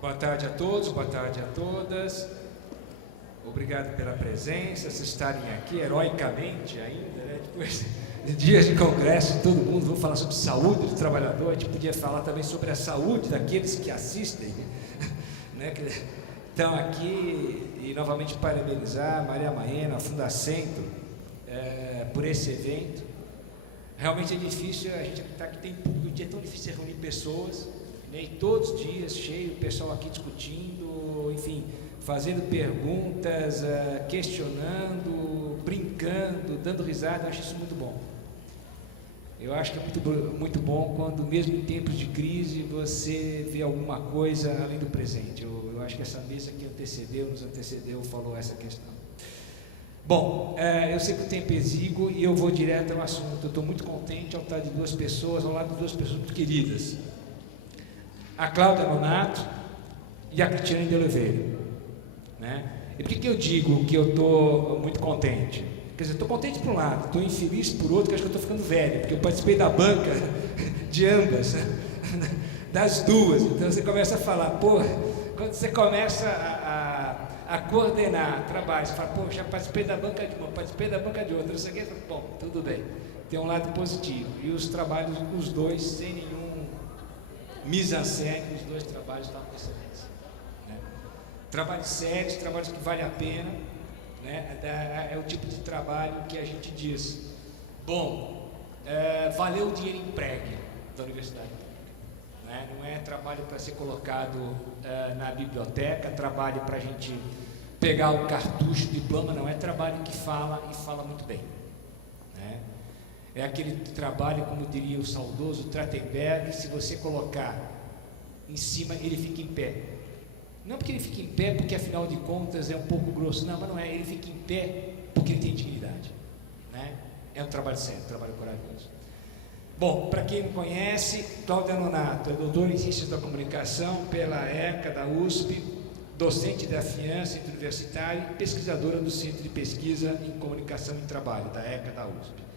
Boa tarde a todos, boa tarde a todas. Obrigado pela presença, vocês estarem aqui heroicamente ainda, né? Depois de dias de congresso, todo mundo vai falar sobre saúde do trabalhador. A gente podia falar também sobre a saúde daqueles que assistem, né? Que estão aqui, e novamente parabenizar a Maria Maena, a Fundacentro, por esse evento. Realmente é difícil, a gente acreditar que tem público, é tão difícil reunir pessoas, né? E todos os dias cheio, o pessoal aqui discutindo, enfim, fazendo perguntas, questionando, brincando, dando risada. Eu acho isso muito bom. Eu acho que é muito bom quando, mesmo em tempos de crise, você vê alguma coisa além do presente. Eu acho que essa mesa que nos antecedeu, falou essa questão. Bom, eu sei que o tempo é exíguo e eu vou direto ao assunto. Eu estou muito contente ao estar de duas pessoas, ao lado de duas pessoas muito queridas. A Cláudia Nonato e a Cristiane de Oliveira, né? E por que eu digo que eu estou muito contente? Quer dizer, estou contente por um lado, estou infeliz por outro, que acho que eu estou ficando velho, porque eu participei da banca de ambas, das duas. Então você começa a falar, pô, quando você começa a coordenar trabalho, você fala, pô, já participei da banca de uma, participei da banca de outra, não sei o que, bom, tudo bem, tem um lado positivo. E os trabalhos, os dois, sem nenhum mise-en-scène, os dois trabalhos estavam com excelência, né? Trabalhos sérios, trabalhos que valem a pena, né? É o tipo de trabalho que a gente diz, bom, valeu o dinheiro empregue da universidade pública, né? Não é trabalho para ser colocado na biblioteca, trabalho para a gente pegar o cartucho, o diploma, não, é trabalho que fala e fala muito bem, né? É aquele trabalho, como diria o saudoso Trachtenberg, se você colocar em cima, ele fica em pé. Não porque ele fica em pé, porque afinal de contas é um pouco grosso, não, mas não é, ele fica em pé porque ele tem dignidade, né? É um trabalho sério, um trabalho corajoso. Bom, para quem não conhece, Cláudia Nonato é doutora em Ciências da Comunicação pela ECA da USP, docente da FIAN, Centro Universitário, e pesquisadora do Centro de Pesquisa em Comunicação e Trabalho, da ECA da USP.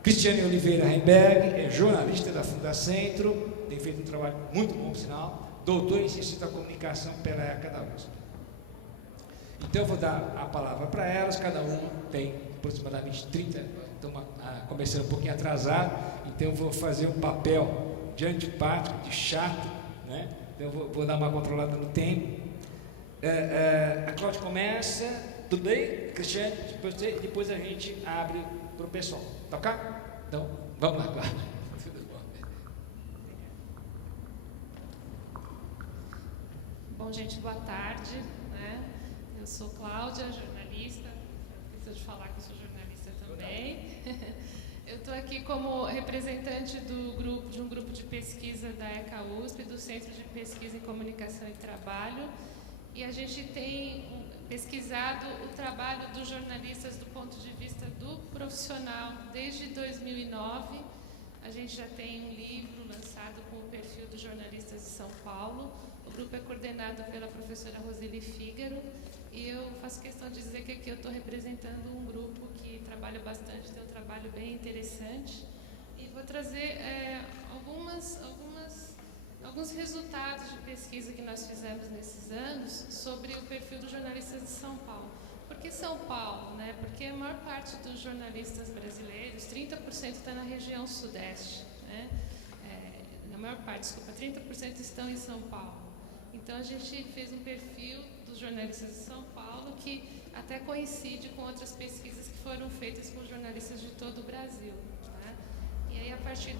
Cristiane Oliveira Heimberg é jornalista da Fundacentro, tem feito um trabalho muito bom, por sinal, doutor em Ciências da Comunicação pela ECA da USP. Então eu vou dar a palavra para elas, cada uma tem aproximadamente 30, estamos começando um pouquinho atrasado, então eu vou fazer um papel de antipático, de chato, né? Então eu vou dar uma controlada no tempo. A Cláudia começa, tudo bem, Cristiane? Depois a gente abre para o pessoal. Tá ok? Então, vamos lá, Cláudia. Tudo bom. Bom, gente, boa tarde, né? Eu sou Cláudia, jornalista. Preciso de falar que eu sou jornalista também. Eu estou aqui como representante de um grupo de pesquisa da ECA USP, do Centro de Pesquisa em Comunicação e Trabalho, e a gente tem pesquisado o trabalho dos jornalistas do ponto de vista do profissional desde 2009. A gente já tem um livro lançado com o perfil dos jornalistas de São Paulo. O grupo é coordenado pela professora Roseli Fígaro e eu faço questão de dizer que aqui eu estou representando um grupo que trabalha bastante, tem um trabalho bem interessante, e vou trazer alguns resultados de pesquisa que nós fizemos nesses anos sobre o perfil dos jornalistas de São Paulo. Por que São Paulo, né? Porque a maior parte dos jornalistas brasileiros, 30% está na região sudeste, né? Na maior parte, desculpa, 30% estão em São Paulo. Então a gente fez um perfil dos jornalistas de São Paulo que até coincide com outras pesquisas que foram feitas por jornalistas de todo o Brasil. E aí, a partir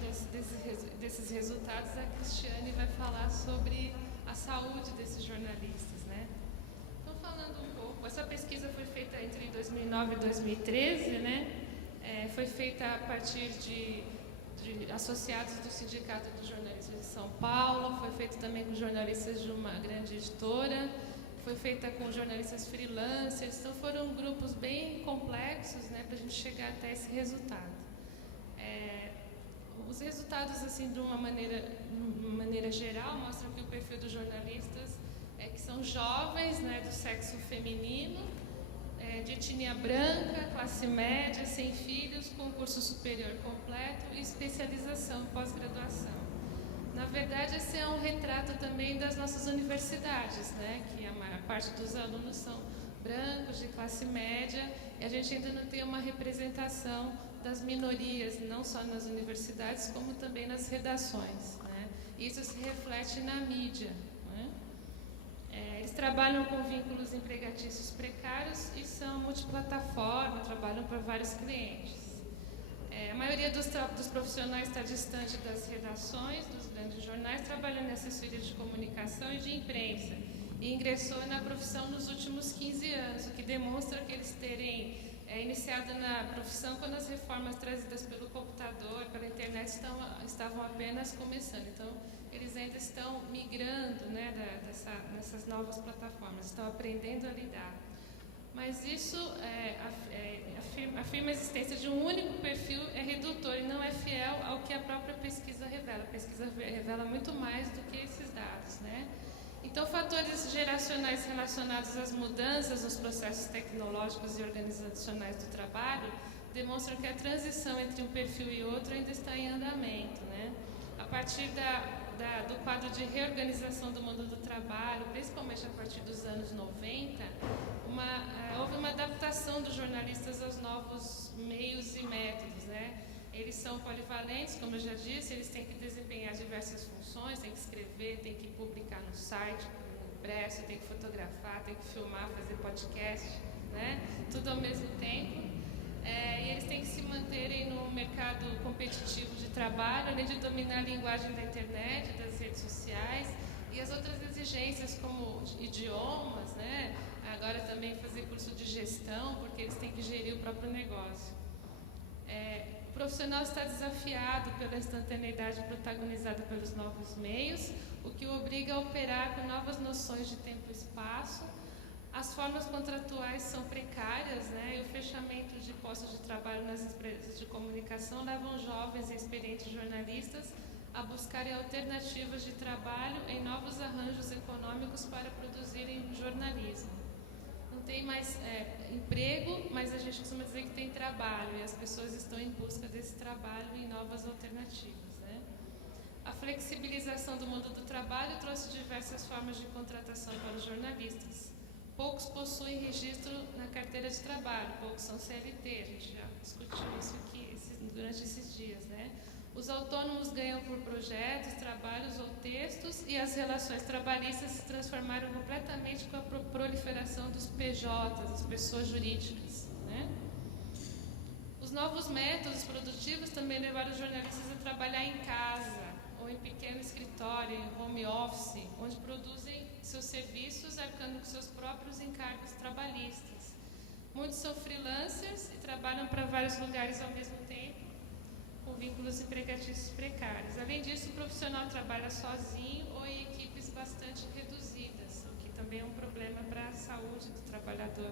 desses resultados, a Cristiane vai falar sobre a saúde desses jornalistas, né? Então, falando um pouco, essa pesquisa foi feita entre 2009 e 2013, né? Foi feita a partir de associados do Sindicato dos Jornalistas de São Paulo, foi feita também com jornalistas de uma grande editora, foi feita com jornalistas freelancers, então foram grupos bem complexos, né, para a gente chegar até esse resultado. Os resultados, assim, de uma maneira geral, mostram que o perfil dos jornalistas é que são jovens, né, do sexo feminino, de etnia branca, classe média, sem filhos, com curso superior completo e especialização, pós-graduação. Na verdade, esse é um retrato também das nossas universidades, né? Que a maior parte dos alunos são brancos, de classe média, e a gente ainda não tem uma representação das minorias, não só nas universidades, como também nas redações, né? Isso se reflete na mídia, né? Eles trabalham com vínculos empregatícios precários e são multiplataforma, trabalham para vários clientes. A maioria dos profissionais está distante das redações, dos grandes jornais, trabalhando em assessoria de comunicação e de imprensa, e ingressou na profissão nos últimos 15 anos, o que demonstra que eles terem iniciado na profissão quando as reformas trazidas pelo computador, pela internet, estavam apenas começando. Então, eles ainda estão migrando, né, nessas novas plataformas, estão aprendendo a lidar. Mas isso afirma a existência de um único perfil é redutor e não é fiel ao que a própria pesquisa revela. A pesquisa revela muito mais do que esses dados, né? Então, fatores geracionais relacionados às mudanças nos processos tecnológicos e organizacionais do trabalho demonstram que a transição entre um perfil e outro ainda está em andamento, né? A partir do quadro de reorganização do mundo do trabalho, principalmente a partir dos anos 90, houve uma adaptação dos jornalistas aos novos meios e métodos, né? Eles são polivalentes, como eu já disse, eles têm que desempenhar diversas funções, têm que escrever, têm que publicar no site, no impresso, têm que fotografar, têm que filmar, fazer podcast, né? Tudo ao mesmo tempo. E eles têm que se manterem no mercado competitivo de trabalho, além de dominar a linguagem da internet, das redes sociais e as outras exigências como idiomas, né? Agora também fazer curso de gestão, porque eles têm que gerir o próprio negócio. O profissional está desafiado pela instantaneidade protagonizada pelos novos meios, o que o obriga a operar com novas noções de tempo e espaço. As formas contratuais são precárias, né? E o fechamento de postos de trabalho nas empresas de comunicação levam jovens e experientes jornalistas a buscarem alternativas de trabalho em novos arranjos econômicos para produzirem jornalismo. Não tem mais emprego, mas a gente costuma dizer que tem trabalho, e as pessoas estão em busca desse trabalho em novas alternativas, né? A flexibilização do mundo do trabalho trouxe diversas formas de contratação para os jornalistas. Poucos possuem registro na carteira de trabalho, poucos são CLT, a gente já discutiu isso aqui durante esses dias, né? Os autônomos ganham por projetos, trabalhos ou textos, e as relações trabalhistas se transformaram completamente com a proliferação dos PJs, das pessoas jurídicas, né? Os novos métodos produtivos também levaram os jornalistas a trabalhar em casa, ou em pequeno escritório, em home office, onde produzem seus serviços arcando com seus próprios encargos trabalhistas. Muitos são freelancers e trabalham para vários lugares ao mesmo tempo, com vínculos empregatícios precários. Além disso, o profissional trabalha sozinho ou em equipes bastante reduzidas, o que também é um problema para a saúde do trabalhador.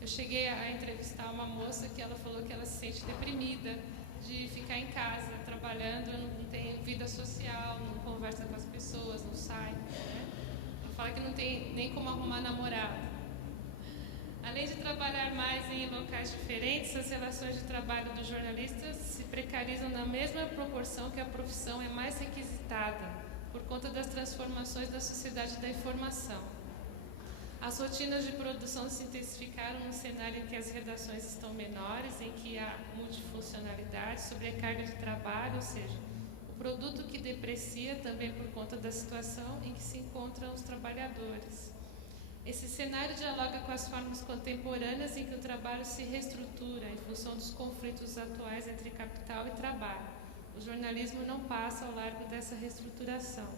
Eu cheguei a entrevistar uma moça que ela falou que ela se sente deprimida de ficar em casa, trabalhando, não tem vida social, não conversa com as pessoas, não sai, né? Ela fala que não tem nem como arrumar namorado. Além de trabalhar mais em locais diferentes, as relações de trabalho dos jornalistas se precarizam na mesma proporção que a profissão é mais requisitada, por conta das transformações da sociedade da informação. As rotinas de produção se intensificaram num cenário em que as redações estão menores, em que há multifuncionalidade, sobrecarga de trabalho, ou seja, o produto que deprecia também por conta da situação em que se encontram os trabalhadores. Esse cenário dialoga com as formas contemporâneas em que o trabalho se reestrutura em função dos conflitos atuais entre capital e trabalho. O jornalismo não passa ao largo dessa reestruturação.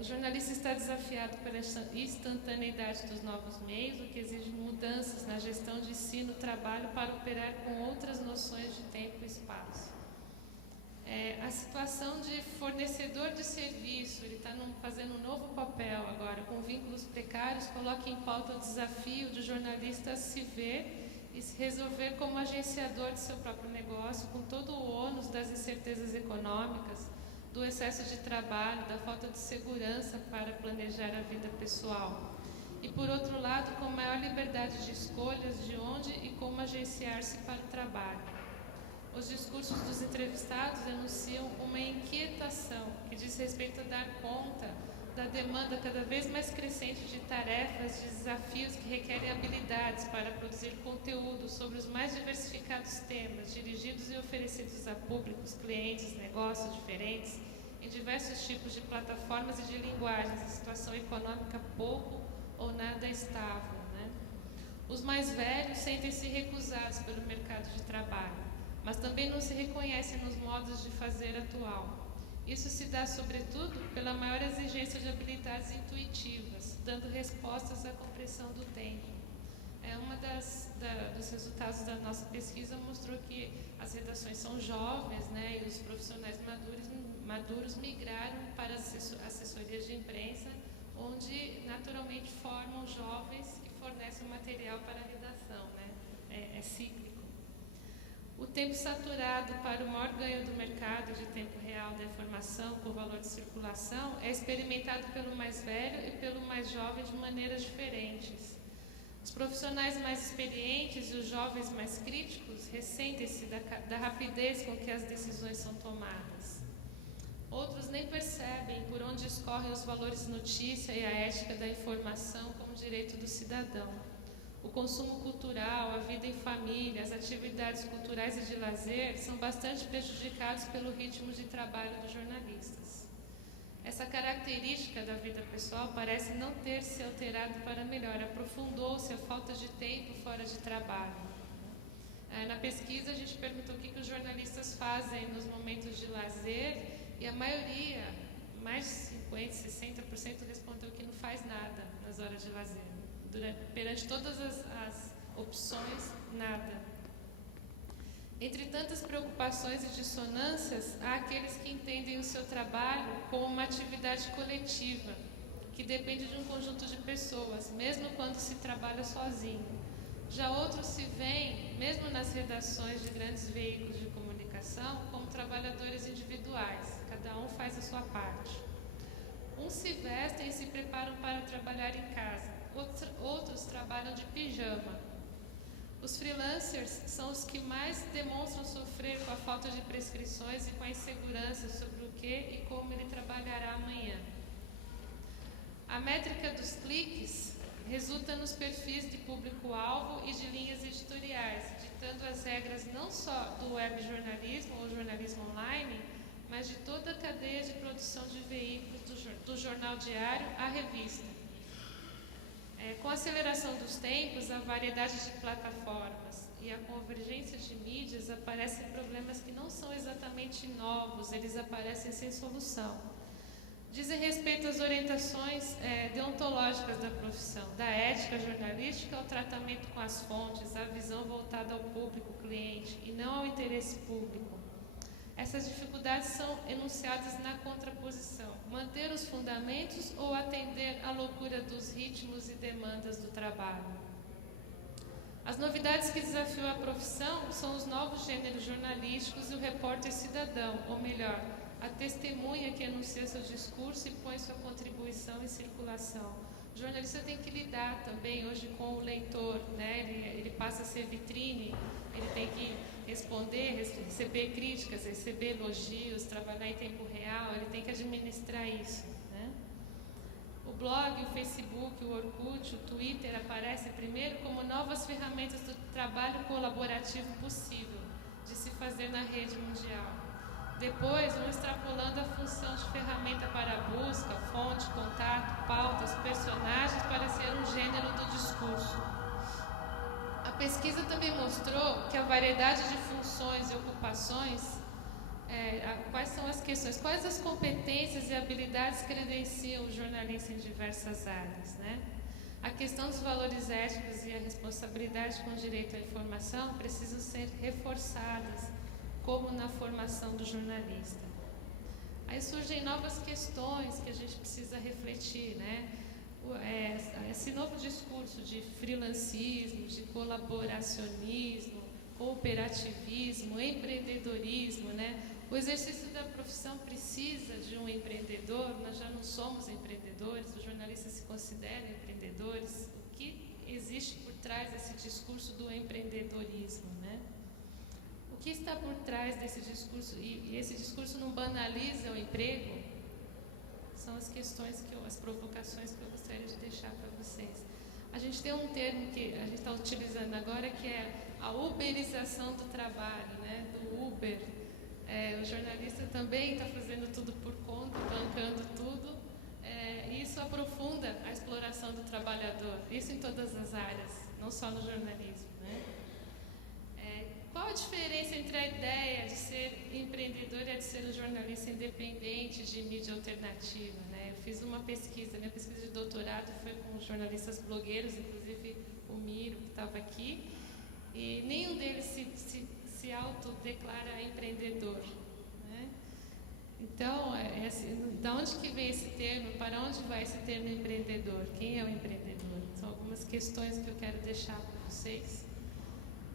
O jornalista está desafiado pela instantaneidade dos novos meios, o que exige mudanças na gestão de ensino-trabalho para operar com outras noções de tempo e espaço. A situação de fornecedor de serviço, ele está fazendo um novo papel agora, com vínculos precários, coloca em pauta o desafio do jornalista se ver e se resolver como agenciador de seu próprio negócio, com todo o ônus das incertezas econômicas, do excesso de trabalho, da falta de segurança para planejar a vida pessoal. E, por outro lado, com maior liberdade de escolhas de onde e como agenciar-se para o trabalho. Os discursos dos entrevistados denunciam uma inquietação que diz respeito a dar conta da demanda cada vez mais crescente de tarefas, de desafios que requerem habilidades para produzir conteúdo sobre os mais diversificados temas, dirigidos e oferecidos a públicos, clientes, negócios diferentes, em diversos tipos de plataformas e de linguagens, em situação econômica pouco ou nada estável, né? Os mais velhos sentem-se recusados pelo mercado de trabalho, mas também não se reconhecem nos modos de fazer atual. Isso se dá, sobretudo, pela maior exigência de habilidades intuitivas, dando respostas à compreensão do tempo. Dos resultados da nossa pesquisa mostrou que as redações são jovens, né, e os profissionais maduros migraram para as assessorias de imprensa, onde naturalmente formam jovens que fornecem o material para a redação, né? É cíclico. O tempo saturado para o maior ganho do mercado de tempo real da informação por valor de circulação é experimentado pelo mais velho e pelo mais jovem de maneiras diferentes. Os profissionais mais experientes e os jovens mais críticos ressentem-se da rapidez com que as decisões são tomadas. Outros nem percebem por onde escorrem os valores de notícia e a ética da informação como direito do cidadão. O consumo cultural, a vida em família, as atividades culturais e de lazer são bastante prejudicados pelo ritmo de trabalho dos jornalistas. Essa característica da vida pessoal parece não ter se alterado para melhor, aprofundou-se a falta de tempo fora de trabalho. Na pesquisa a gente perguntou o que os jornalistas fazem nos momentos de lazer e a maioria, mais de 50%, 60% respondeu que não faz nada nas horas de lazer. Perante todas as opções, nada. Entre tantas preocupações e dissonâncias, há aqueles que entendem o seu trabalho como uma atividade coletiva, que depende de um conjunto de pessoas, mesmo quando se trabalha sozinho. Já outros se veem, mesmo nas redações de grandes veículos de comunicação, como trabalhadores individuais, cada um faz a sua parte. Uns se vestem e se preparam para trabalhar em casa. Outros trabalham de pijama. Os freelancers são os que mais demonstram sofrer com a falta de prescrições e com a insegurança sobre o que e como ele trabalhará amanhã. A métrica dos cliques resulta nos perfis de público-alvo e de linhas editoriais, ditando as regras não só do webjornalismo ou jornalismo online, mas de toda a cadeia de produção de veículos, do jornal diário à revista. Com a aceleração dos tempos, a variedade de plataformas e a convergência de mídias, aparecem problemas que não são exatamente novos, eles aparecem sem solução. Dizem respeito às orientações deontológicas da profissão, da ética jornalística ao tratamento com as fontes, à visão voltada ao público cliente e não ao interesse público. Essas dificuldades são enunciadas na contraposição: manter os fundamentos ou atender à loucura dos ritmos e demandas do trabalho. As novidades que desafiam a profissão são os novos gêneros jornalísticos e o repórter cidadão, ou melhor, a testemunha que enuncia seu discurso e põe sua contribuição em circulação. O jornalista tem que lidar também hoje com o leitor, né? Ele passa a ser vitrine, ele tem que responder, receber críticas, receber elogios, trabalhar em tempo real, ele tem que administrar isso, né? O blog, o Facebook, o Orkut, o Twitter aparecem primeiro como novas ferramentas do trabalho colaborativo possível de se fazer na rede mundial. Depois vão extrapolando a função de ferramenta para busca, fonte, contato, pautas, personagens para ser um gênero do discurso. A pesquisa também mostrou que a variedade de funções e ocupações, quais são as questões, quais as competências e habilidades credenciam o jornalista em diversas áreas, né? A questão dos valores éticos e a responsabilidade com o direito à informação precisam ser reforçadas, como na formação do jornalista. Aí surgem novas questões que a gente precisa refletir, né? Esse novo discurso de freelancismo, de colaboracionismo, cooperativismo, empreendedorismo, né? O exercício da profissão precisa de um empreendedor. Nós já não somos empreendedores, os jornalistas se consideram empreendedores. O que existe por trás desse discurso do empreendedorismo, né? O que está por trás desse discurso, e esse discurso não banaliza o emprego, são as questões, as provocações que eu gostaria de deixar para vocês. A gente tem um termo que a gente está utilizando agora, que é a uberização do trabalho, né? Do Uber. O jornalista também está fazendo tudo por conta, bancando tudo. Isso aprofunda a exploração do trabalhador, isso em todas as áreas, não só no jornalismo, né? Qual a diferença entre a ideia de ser empreendedor e a de ser um jornalista independente de mídia alternativa, né? Eu fiz uma pesquisa, minha pesquisa de doutorado foi com jornalistas blogueiros, inclusive o Miro, que estava aqui, e nenhum deles se autodeclara empreendedor, né? Então, de onde que vem esse termo? Para onde vai esse termo empreendedor? Quem é o empreendedor? São algumas questões que eu quero deixar para vocês.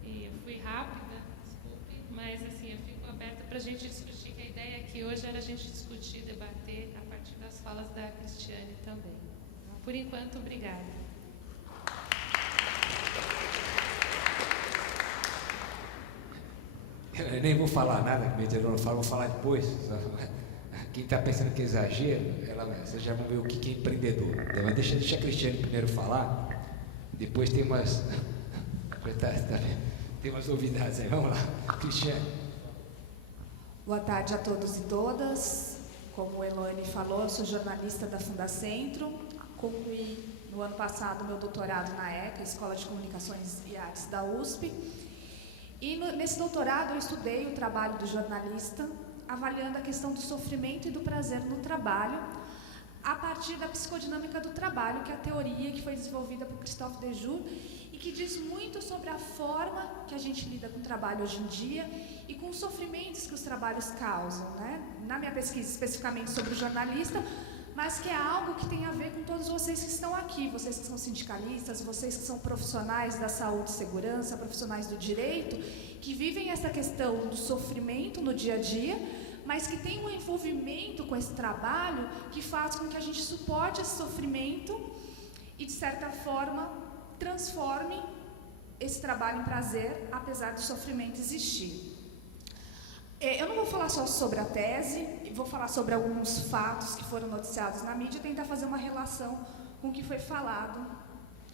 E eu fui rápida, desculpe, mas assim, eu fico aberta para a gente discutir, que a ideia aqui hoje era a gente discutir, debater a partir das falas da Cristiane também. Por enquanto, obrigada. Eu nem vou falar nada, que o mediador não fala, vou falar depois. Quem está pensando que é exagero, vocês já vão ver o que é empreendedor. Então, mas deixa a Cristiane primeiro falar, depois tem umas... Tem umas novidades aí, vamos lá. Cristiane. Boa tarde a todos e todas. Como o Elane falou, eu sou jornalista da Fundacentro. Concluí no ano passado meu doutorado na ECA, Escola de Comunicações e Artes da USP. E nesse doutorado eu estudei o trabalho do jornalista, avaliando a questão do sofrimento e do prazer no trabalho, a partir da psicodinâmica do trabalho, que é a teoria que foi desenvolvida por Christophe Dejoux, e que diz muito sobre a forma que a gente lida com o trabalho hoje em dia e com os sofrimentos que os trabalhos causam, né? Na minha pesquisa, especificamente sobre o jornalista, mas que é algo que tem a ver com todos vocês que estão aqui, vocês que são sindicalistas, vocês que são profissionais da saúde e segurança, profissionais do direito, que vivem essa questão do sofrimento no dia a dia, mas que tem um envolvimento com esse trabalho que faz com que a gente suporte esse sofrimento e, de certa forma, transforme esse trabalho em prazer, apesar do sofrimento existir. Eu não vou falar só sobre a tese, vou falar sobre alguns fatos que foram noticiados na mídia e tentar fazer uma relação com o que foi falado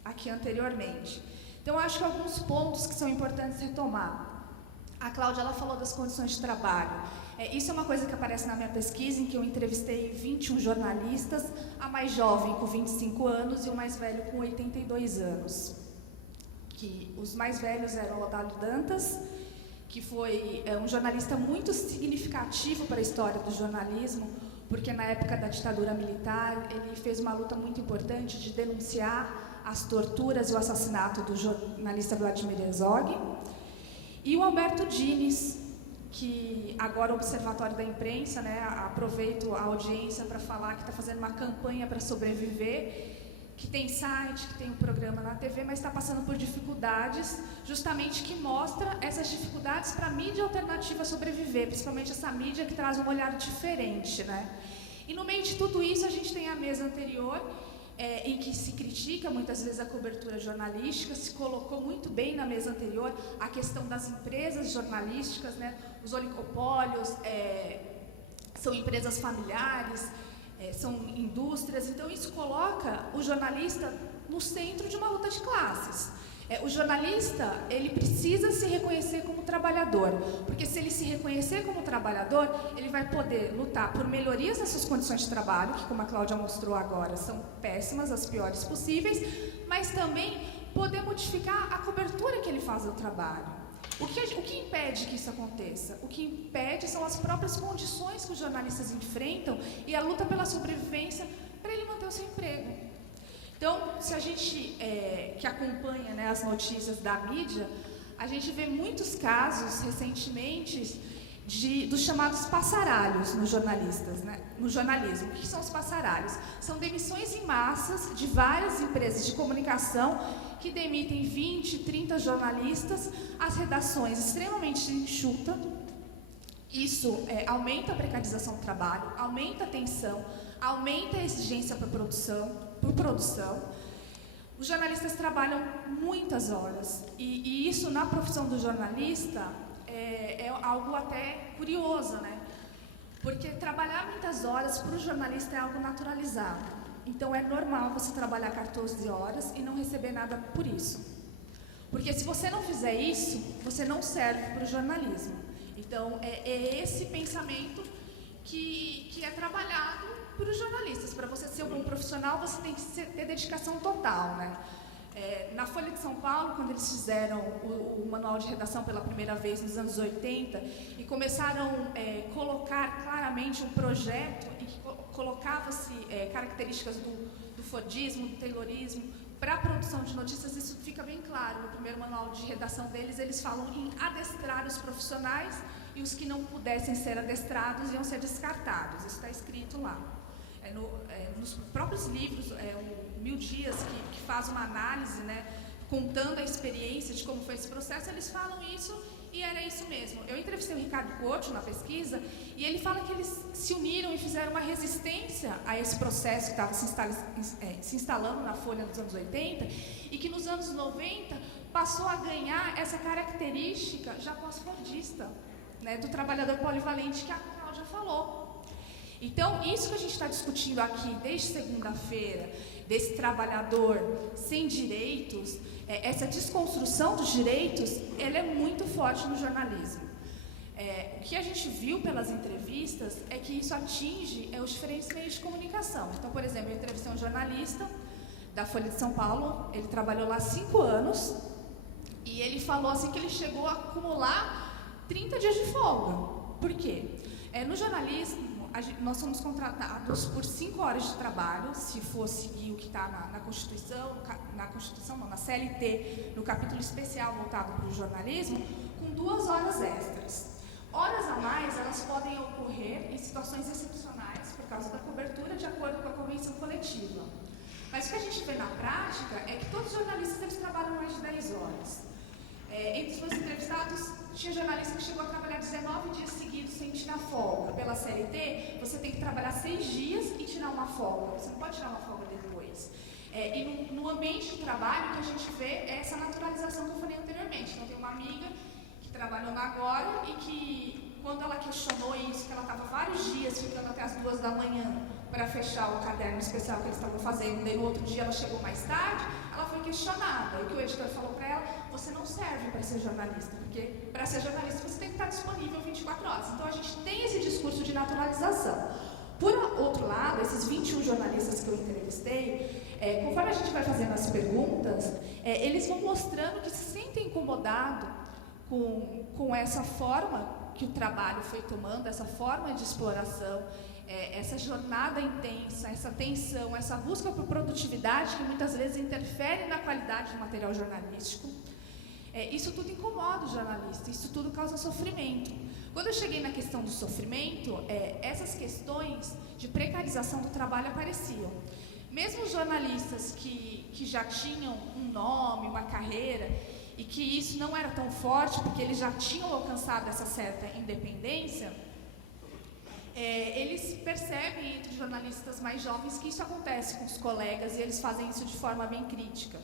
aqui anteriormente. Então, acho que alguns pontos que são importantes retomar. A Cláudia, ela falou das condições de trabalho. Isso é uma coisa que aparece na minha pesquisa, em que eu entrevistei 21 jornalistas, a mais jovem com 25 anos e o mais velho com 82 anos. Que os mais velhos eram o Otávio Dantas, que foi um jornalista muito significativo para a história do jornalismo, porque na época da ditadura militar ele fez uma luta muito importante de denunciar as torturas e o assassinato do jornalista Vladimir Herzog. E o Alberto Dines, que agora o Observatório da Imprensa, né, aproveito a audiência para falar que está fazendo uma campanha para sobreviver, que tem site, que tem um programa na TV, mas está passando por dificuldades, justamente que mostra essas dificuldades para a mídia alternativa sobreviver, principalmente essa mídia que traz um olhar diferente, né? E no meio de tudo isso a gente tem a mesa anterior, em que se critica muitas vezes a cobertura jornalística, se colocou muito bem na mesa anterior a questão das empresas jornalísticas, né? Os oligopólios, são empresas familiares, são indústrias, então isso coloca o jornalista no centro de uma luta de classes. O jornalista, ele precisa se reconhecer como trabalhador, porque se ele se reconhecer como trabalhador, ele vai poder lutar por melhorias nas suas condições de trabalho, que, como a Cláudia mostrou agora, são péssimas, as piores possíveis, mas também poder modificar a cobertura que ele faz do trabalho. O que impede que isso aconteça? O que impede são as próprias condições que os jornalistas enfrentam e a luta pela sobrevivência para ele manter o seu emprego. Então, se a gente que acompanha, né, as notícias da mídia, a gente vê muitos casos recentemente dos chamados passaralhos nos jornalistas, né, no jornalismo. O que são os passaralhos? São demissões em massas de várias empresas de comunicação que demitem 20, 30 jornalistas, as redações extremamente enxutas. Isso aumenta a precarização do trabalho, aumenta a tensão, aumenta a exigência por produção. Os jornalistas trabalham muitas horas e isso na profissão do jornalista é algo até curioso, né? Porque trabalhar muitas horas para o jornalista é algo naturalizado. Então é normal você trabalhar 14 horas e não receber nada por isso. Porque se você não fizer isso, você não serve para o jornalismo. Então é esse pensamento que é trabalhado para os jornalistas. Para você ser um bom profissional, você tem que ter dedicação total, né? Na Folha de São Paulo, quando eles fizeram o manual de redação pela primeira vez nos anos 80 e começaram a colocar claramente um projeto em que colocava-se características do Fordismo, do Taylorismo para a produção de notícias, isso fica bem claro. No primeiro manual de redação deles, eles falam em adestrar os profissionais e os que não pudessem ser adestrados iam ser descartados. Isso está escrito lá. Nos próprios livros, o 1000 Dias, que faz uma análise, né, contando a experiência de como foi esse processo, eles falam isso e era isso mesmo. Eu entrevistei o Ricardo Couto na pesquisa e ele fala que eles se uniram e fizeram uma resistência a esse processo que estava se instalando na Folha nos anos 80 e que nos anos 90 passou a ganhar essa característica já pós-fordista, né, do trabalhador polivalente que a Cláudia falou. Então, isso que a gente está discutindo aqui desde segunda-feira, desse trabalhador sem direitos, essa desconstrução dos direitos, ela é muito forte no jornalismo. O que a gente viu pelas entrevistas é que isso atinge os diferentes meios de comunicação. Então, por exemplo, eu entrevistei um jornalista da Folha de São Paulo, ele trabalhou lá 5 anos, e ele falou assim que ele chegou a acumular 30 dias de folga. Por quê? No jornalismo, nós somos contratados por 5 horas de trabalho, se for seguir o que está na Constituição, na CLT, no capítulo especial voltado para o jornalismo, com 2 horas extras. Horas a mais, elas podem ocorrer em situações excepcionais, por causa da cobertura, de acordo com a convenção coletiva. Mas o que a gente vê na prática é que todos os jornalistas eles trabalham mais de 10 horas. Entre os meus entrevistados, tinha jornalista que chegou a trabalhar 19 dias seguidos sem tirar folga. Pela CLT, você tem que trabalhar 6 dias e tirar uma folga. Você não pode tirar uma folga depois. E no ambiente do trabalho, o que a gente vê é essa naturalização que eu falei anteriormente. Então, tem uma amiga que trabalhou na Agora e que, quando ela questionou isso, que ela estava vários dias ficando até as 2 da manhã para fechar o caderno especial que eles estavam fazendo, daí no outro dia ela chegou mais tarde, ela foi questionada. E o que o editor falou para ela, você não serve para ser jornalista, porque para ser jornalista você tem que estar disponível 24 horas. Então a gente tem esse discurso de naturalização. Por outro lado, esses 21 jornalistas que eu entrevistei, conforme a gente vai fazendo as perguntas, eles vão mostrando que se sentem incomodados com essa forma que o trabalho foi tomando, essa forma de exploração, essa jornada intensa, essa tensão, essa busca por produtividade que muitas vezes interfere na qualidade do material jornalístico. Isso tudo incomoda o jornalista, isso tudo causa sofrimento. Quando eu cheguei na questão do sofrimento, essas questões de precarização do trabalho apareciam. Mesmo os jornalistas que já tinham um nome, uma carreira, e que isso não era tão forte, porque eles já tinham alcançado essa certa independência, eles percebem entre jornalistas mais jovens que isso acontece com os colegas e eles fazem isso de forma bem crítica.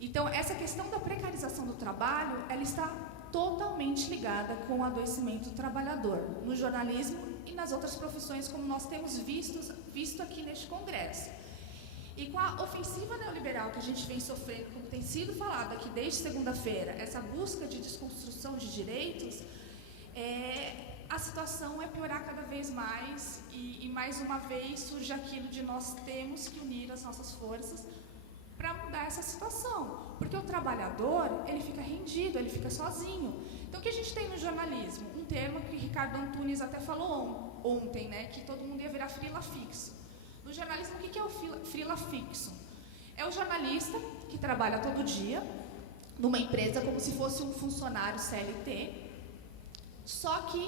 Então, essa questão da precarização do trabalho, ela está totalmente ligada com o adoecimento do trabalhador, no jornalismo e nas outras profissões, como nós temos visto aqui neste congresso. E com a ofensiva neoliberal que a gente vem sofrendo, como tem sido falado aqui desde segunda-feira, essa busca de desconstrução de direitos, a situação é piorar cada vez mais e mais uma vez surge aquilo de nós temos que unir as nossas forças para mudar essa situação, porque o trabalhador, ele fica rendido, ele fica sozinho. Então, o que a gente tem no jornalismo? Um termo que Ricardo Antunes até falou ontem, né, que todo mundo ia virar freela fixo. No jornalismo, o que é o freela fixo? É o jornalista que trabalha todo dia numa empresa como se fosse um funcionário CLT, só que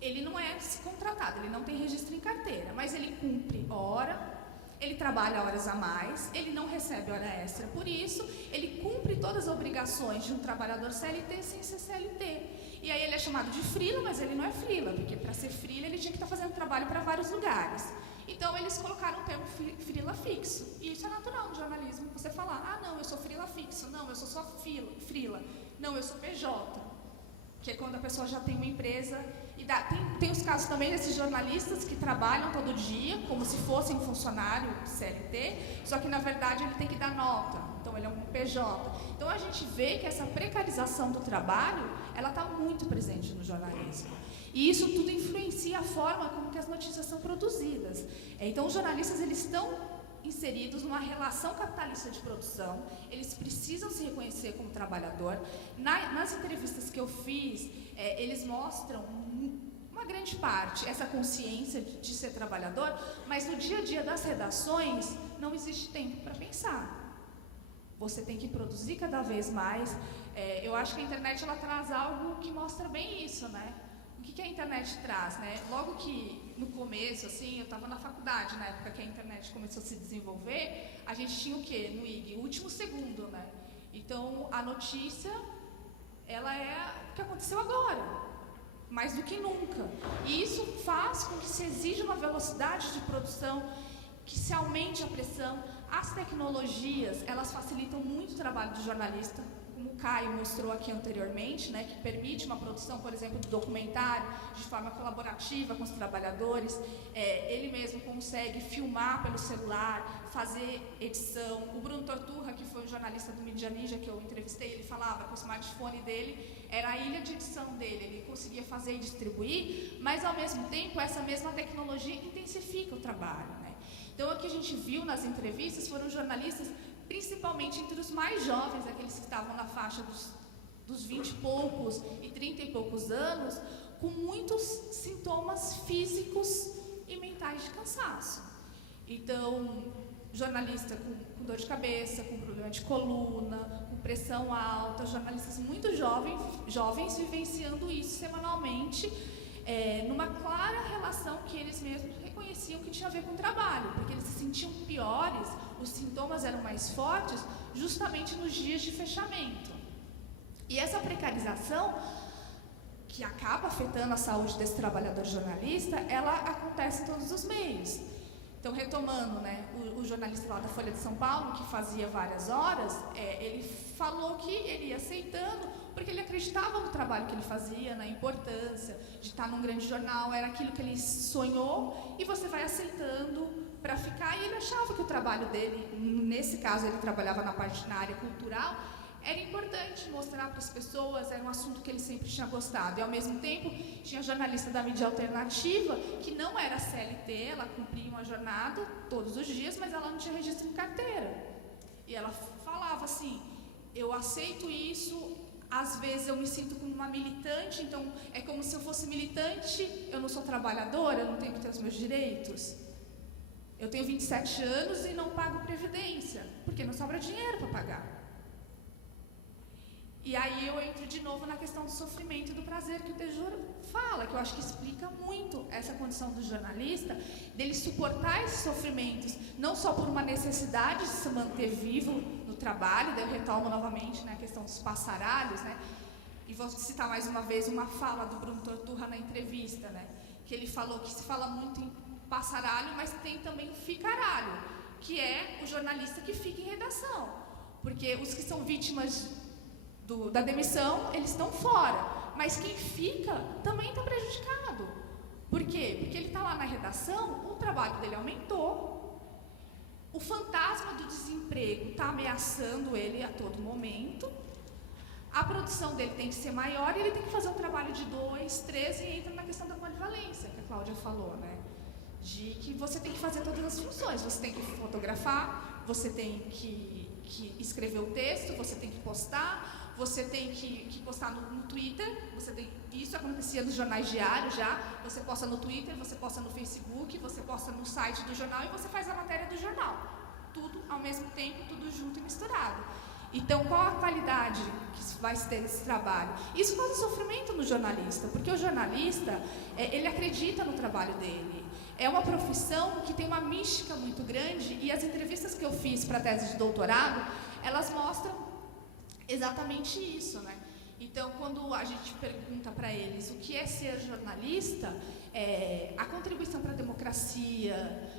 ele não é contratado, ele não tem registro em carteira, mas ele cumpre hora, ele trabalha horas a mais, ele não recebe hora extra por isso, ele cumpre todas as obrigações de um trabalhador CLT sem ser CLT. E aí ele é chamado de freela, mas ele não é freela, porque para ser freela ele tinha que estar fazendo trabalho para vários lugares. Então eles colocaram o termo freela fixo, e isso é natural no jornalismo, você falar, não, eu sou freela fixo, não, eu sou só freela, não, eu sou PJ. que é quando a pessoa já tem uma empresa. E tem os casos também desses jornalistas que trabalham todo dia, como se fosse um funcionário CLT, só que na verdade ele tem que dar nota, então ele é um PJ. Então a gente vê que essa precarização do trabalho, ela está muito presente no jornalismo. E isso tudo influencia a forma como que as notícias são produzidas. Então os jornalistas, eles estão inseridos numa relação capitalista de produção, eles precisam se reconhecer como trabalhador. Nas entrevistas que eu fiz, eles mostram uma grande parte essa consciência de ser trabalhador, mas no dia a dia das redações não existe tempo para pensar. Você tem que produzir cada vez mais. Eu acho que a internet ela traz algo que mostra bem isso, né? O que a internet traz, né? Logo que no começo, assim, eu estava na faculdade, na época que a internet começou a se desenvolver, a gente tinha o quê? No IG? O último segundo, né? Então, a notícia, ela é o que aconteceu agora, mais do que nunca. E isso faz com que se exija uma velocidade de produção, que se aumente a pressão. As tecnologias, elas facilitam muito o trabalho do jornalista, como o Caio mostrou aqui anteriormente, né, que permite uma produção, por exemplo, de documentário de forma colaborativa com os trabalhadores. Ele mesmo consegue filmar pelo celular, fazer edição. O Bruno Torturra, que foi um jornalista do Mídia Ninja que eu entrevistei, ele falava que o smartphone dele era a ilha de edição dele. Ele conseguia fazer e distribuir, mas ao mesmo tempo essa mesma tecnologia intensifica o trabalho, né? Então, o que a gente viu nas entrevistas foram jornalistas, principalmente entre os mais jovens, aqueles que estavam na faixa dos 20 e poucos e 30 e poucos anos, com muitos sintomas físicos e mentais de cansaço. Então, jornalista com dor de cabeça, com problema de coluna, com pressão alta, jornalistas muito jovens vivenciando isso semanalmente, numa clara relação que eles mesmos reconheciam que tinha a ver com o trabalho, porque eles se sentiam piores, os sintomas eram mais fortes, justamente nos dias de fechamento. E essa precarização, que acaba afetando a saúde desse trabalhador jornalista, ela acontece em todos os meios. Então, retomando, né, o jornalista lá da Folha de São Paulo, que fazia várias horas, ele falou que ele ia aceitando, porque ele acreditava no trabalho que ele fazia, na importância de estar num grande jornal, era aquilo que ele sonhou, e você vai aceitando para ficar. E ele achava que o trabalho dele, nesse caso ele trabalhava na área cultural, era importante mostrar para as pessoas, era um assunto que ele sempre tinha gostado. E, ao mesmo tempo, tinha jornalista da mídia alternativa, que não era CLT, ela cumpria uma jornada todos os dias, mas ela não tinha registro em carteira. E ela falava assim, eu aceito isso, às vezes eu me sinto como uma militante, então é como se eu fosse militante, eu não sou trabalhadora, eu não tenho que ter os meus direitos. Eu tenho 27 anos e não pago previdência, porque não sobra dinheiro para pagar. E aí eu entro de novo na questão do sofrimento e do prazer que o Tejuro fala, que eu acho que explica muito essa condição do jornalista, dele suportar esses sofrimentos, não só por uma necessidade de se manter vivo no trabalho, daí eu retomo novamente, né, a questão dos passaralhos, né, e vou citar mais uma vez uma fala do Bruno Torturra na entrevista, né, que ele falou que se fala muito em passaralho, mas tem também o ficaralho, que é o jornalista que fica em redação, porque os que são vítimas da demissão, eles estão fora, mas quem fica também está prejudicado. Por quê? Porque ele está lá na redação, o trabalho dele aumentou, o fantasma do desemprego está ameaçando ele a todo momento, a produção dele tem que ser maior e ele tem que fazer um trabalho de 2, 3 e entra na questão da polivalência, que a Cláudia falou, né? De que você tem que fazer todas as funções, você tem que fotografar, você tem que escrever o texto, você tem que postar, você tem que postar no Twitter, isso acontecia nos jornais diários já, você posta no Twitter, você posta no Facebook, você posta no site do jornal e você faz a matéria do jornal. Tudo ao mesmo tempo, tudo junto e misturado. Então, qual a qualidade que vai se ter nesse trabalho? Isso causa sofrimento no jornalista, porque o jornalista, ele acredita no trabalho dele. É uma profissão que tem uma mística muito grande e as entrevistas que eu fiz para a tese de doutorado, elas mostram exatamente isso, né? Então, quando a gente pergunta para eles o que é ser jornalista, a contribuição para a democracia,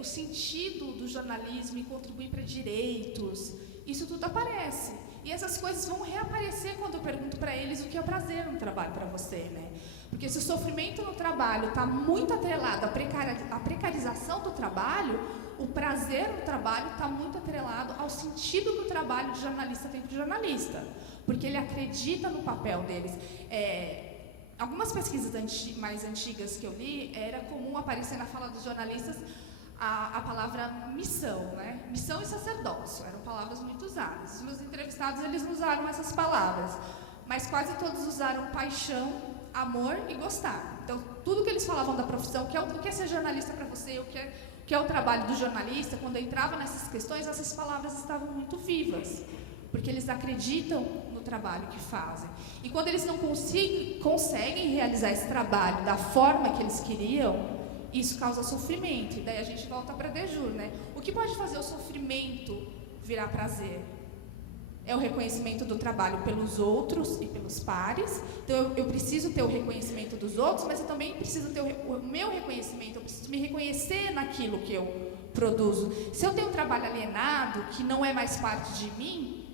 o sentido do jornalismo em contribuir para direitos, isso tudo aparece. E essas coisas vão reaparecer quando eu pergunto para eles o que é prazer no trabalho para você, né? Porque se o sofrimento no trabalho está muito atrelado à precarização do trabalho, o prazer no trabalho está muito atrelado ao sentido que o trabalho de jornalista tem para o jornalista, porque ele acredita no papel deles. Algumas pesquisas mais antigas que eu li, era comum aparecer na fala dos jornalistas a palavra missão, né? Missão e sacerdócio, eram palavras muito usadas. Os meus entrevistados, eles não usaram essas palavras, mas quase todos usaram paixão, amor e gostar. Então, tudo que eles falavam da profissão, o que é ser jornalista para você, o que é o trabalho do jornalista, quando eu entrava nessas questões, essas palavras estavam muito vivas, porque eles acreditam no trabalho que fazem. E quando eles não conseguem realizar esse trabalho da forma que eles queriam, isso causa sofrimento. E daí a gente volta para Dejur, né? O que pode fazer o sofrimento virar prazer? É o reconhecimento do trabalho pelos outros e pelos pares. Então, eu preciso ter o reconhecimento dos outros, mas eu também preciso ter o meu reconhecimento, eu preciso me reconhecer naquilo que eu produzo. Se eu tenho um trabalho alienado, que não é mais parte de mim,